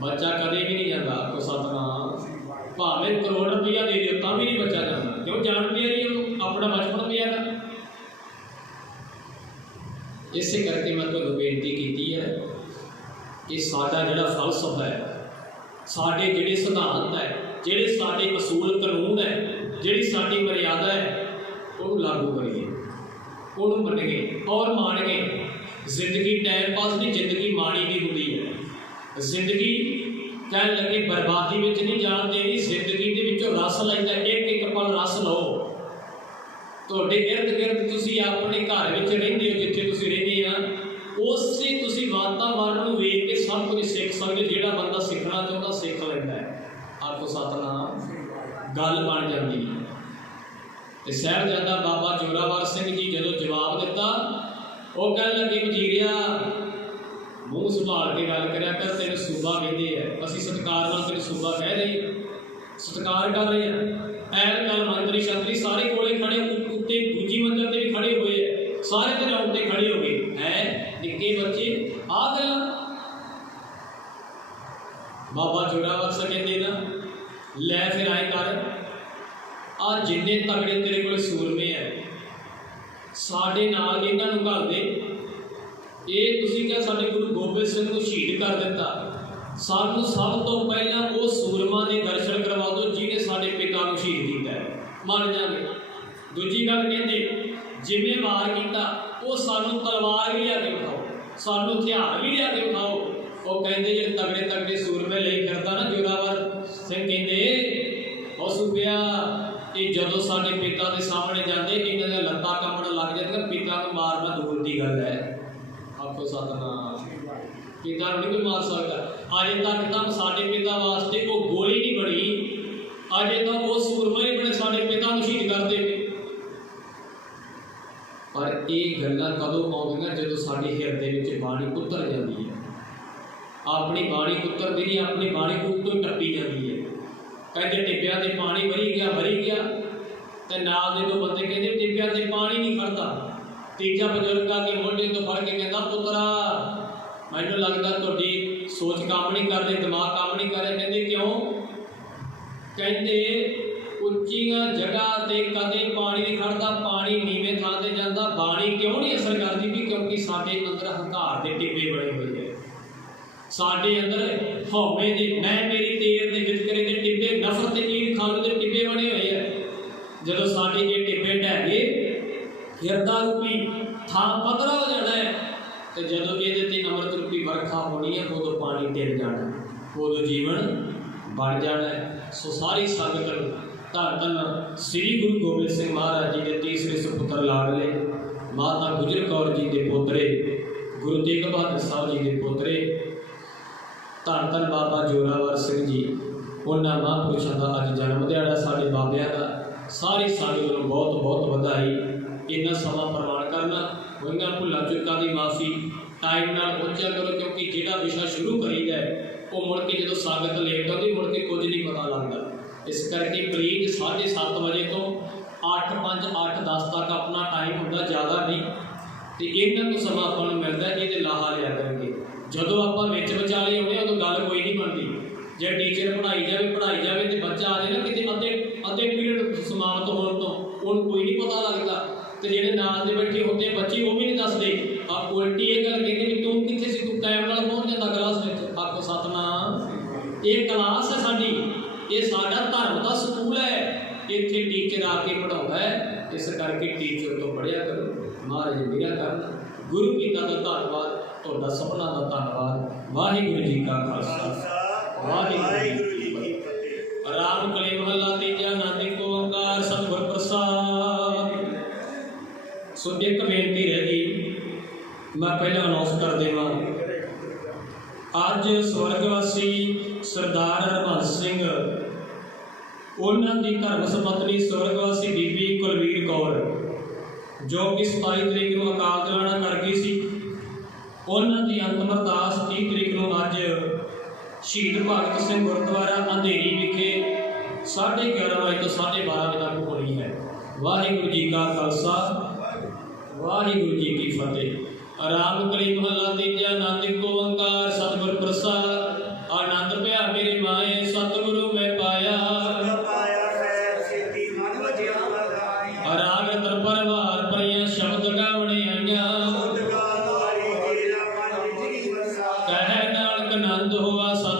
ਬੱਚਾ ਕਦੇ ਵੀ ਨਹੀਂ ਜਾਂਦਾ। ਆਖੋ ਸਤਿਨਾਮ। ਭਾਵੇਂ ਕਰੋੜ ਰੁਪਈਆ ਦੇ ਦਿਓ ਤਾਂ ਵੀ ਨਹੀਂ ਬੱਚਾ ਜਾਂਦਾ। ਕਿਉਂ? ਜਾਣ ਪਿਆਰੀ ਉਹਨੂੰ, ਆਪਣਾ ਬਚਪਨ ਪਿਆਰਾ। ਇਸੇ ਕਰਕੇ ਮੈਂ ਤੁਹਾਨੂੰ ਬੇਨਤੀ ਕੀਤੀ ਹੈ ये साडा जिहड़ा फलसफा है, साडे जिहड़े सिद्धांत है, जिहड़े साडे असूल कानून है, जिहड़ी साडी मर्यादा है, उहनूं लागू करिए, उहनूं मन्निए और माणिए। जिंदगी टाइम पास नहीं, जिंदगी माड़ी भी हुंदी है। जिंदगी कहण लगे बर्बादी विच नहीं जाण देनी, जिंदगी दे विचों रस लैंदा, एक एक पल रस लो। तुहाडे इर्द गिर्द तुसीं अपने घर विच रहिंदे हो, जिथे तुसीं रहिंदे आ उसे तुसीं वातावरण नूं वेख के सब कुछ सीख सकदे। जिहड़ा बंदा सीखना चाहुंदा सीख लैंदा है। आपको सतनाम, गल बन जाती है। ते साहिबजादा बाबा जोरावर सिंह जी जदों जवाब दिता, वो कह लगे वजीरिया मूँह संभाल के गल करिया कर, तेरे सूबा कहते हैं, असीं सत्कार नाल तेरे सूबा कह रहे हैं, सत्कार कर रहे हैं। ऐलकाल मंत्री छतरी सारे कोले खड़े, उत्ते दूजी मंजिल ते भी खड़े हुए है, सारे ग्राउंड ते खड़े हो गए है, निक्के बच्चे आ गया। बाबा जोरावर सिंह कहते ना, लै फिर आए कर, आ जिन्ने तगड़े तेरे कोल सूरमे है साडे नाल इन्हां नूं घल दे। ये तुसीं क्या साडे गुरु गोबिंद सिंह नूं शहीद कर दिता, सानूं सब तो पहला वो सूरमा के दर्शन करवा दो जिन्हें साडे पिता नूं शहीद किया है, मान जाएंगे। दूजी गल कहते जिवें वार किया वो सानूं तलवार भी लिया के विखाओ, सानूं हथियार भी लिया के विखाओ। वो कहते जे तगड़े तगड़े सूरमे लई फिरदा ना जोरावर सिंह, कहते ओ सूबिया ये जदों साडे पिता के सामने जाते इन्हां दी लत्तां कंबण लग जांदियां, पिता नूं मारना दूर की गल है। आपको सतनाम, पिता नहीं कोई मार सकता। अजे तक तो साडे पिता वास्ते वो गोली नहीं बनी, अजे तक वो सूरमा नहीं बने साडे पिता नूं शहीद कर दे। पर ये गल्लां कदों आउंदियां जदों साडे हिरदे विच बाणी उतर जाती है। अपनी बाणी उतरदी नहीं, अपनी बाणी उत्तों टप्पी जाती है। कहते टिब्बियां ते पानी भरी गया, ते नाल दे दो बंदे कहते टिब्बियां ते पानी नहीं खड़दा। तीजा बजुर्ग आके मोढे तो फड़ के कहता, पुत्रा मैनूं लगदा तुहाडी सोच काम नहीं कर रही, दिमाग काम नहीं कर रहा। कहते क्यों? कहते उच्चियां जगह ते कदे पानी नहीं खड़दा, पानी नीवें थां ते जांदा। बाणी क्यों नहीं असर करती भी? क्योंकि साडे अंदर हंकार दे टिब्बे बने हुए है, साडे अंदर हौमे दे मैं मेरी तेर दे वितकरे दे टिब्बे, नफरत ते ईर्खा दे टिब्बे बने हुए है। जदों साडे ये टिब्बे ढह गए, हिरदा रूपी थां पतला हो जाना है, तो जदों ये ते अमृत रूपी वर्खा होनी है, उदों पानी टिर जाना, उदों जीवन बढ़ जाना है। सो सारी संगत धन धन श्री गुरु गोबिंद सिंह महाराज जी के तीसरे सुपुत्र लाडले माता गुजर कौर जी के पोतरे, गुरु तेग बहादुर साहब जी के पोतरे धन धन बाबा जोरावर सिंह जी, उन्होंने महापुरुषों का अज जन्म दिहाड़ा साढ़े बाबिया का। सारी संगत को बहुत बहुत बधाई। इन्ना समा प्रवान करना, होइयां भुलां चुकां दी माफ़ी, टाइम नाल पहुंचा करो, क्योंकि जिहड़ा विषय शुरू करीदा है वो मुड़ के जो संगत लेट आती मुड़ के कुछ नहीं पता लगता। इस करके प्लीज 7:30 बजे तो 8, 5, 8, 10 तक अपना टाइम होता, ज़्यादा नहीं, तो इन्हों को समा अपन मिलता, ये लाहा लिया करेंगे। जो आप विच विचाले होने उदों गल कोई नहीं बनती। जे टीचर पढ़ाई जाए तो बच्चा आ जाए ना कि अद्धे पीरियड समाप्त होने तो उन्होंने कोई नहीं पता लगता, तो जेडे नाल दे बैठे होते बच्चे वो भी नहीं दसते। आप उल्टी ये गल कहते भी तू कितने से, तू टाइम नाल पहुँच जाता क्लास में। आपको सतनाम, ये क्लास है साडी, ये साडा धर्म का स्कूल है, इत्थे टीचर आके पढ़ाउंदा है, इस करके टीचर तो पढ़िया करो, महाराज मेरा करना। गुरु पिता का धन्यवाद, तुहाडा सबना का धन्यवाद। वाहिगुरू जी का खालसा, वाहिगुरू जी की फतेह। राम कले महला तीजा, आनंद एक ओंकार सतगुर प्रसाद। सो एक बेनती रह गई, मैं पहले अनाउंस कर देवां। अज स्वर्गवासी सरदार हरबंस सिंह, उन्होंने धर्म सपत्नी स्वर्गवासी बीबी कुलवीर कौर, जो कि 27 तरीक को अकाल चलाना कर गई सी, उन्होंने अंतिम अरदास 30 तरीक को अज शहीद भगत सिंह गुरुद्वारा अंधेरी विखे 11:30 बजे तो 12:30 बजे तक होनी है। वाहिगुरू जी का खालसा, वाहिगुरू जी की फतेह। राम कली महला तीजा, आनंद एक ओंकार सतगुर प्रसाद। आनंद भया मेरे माए, सतगुरु मैं पाया, राग रतन परवार परियां शब्द गावने आईयां, कह नाल ਆਨੰਦ ਹੋਆ ਸਤ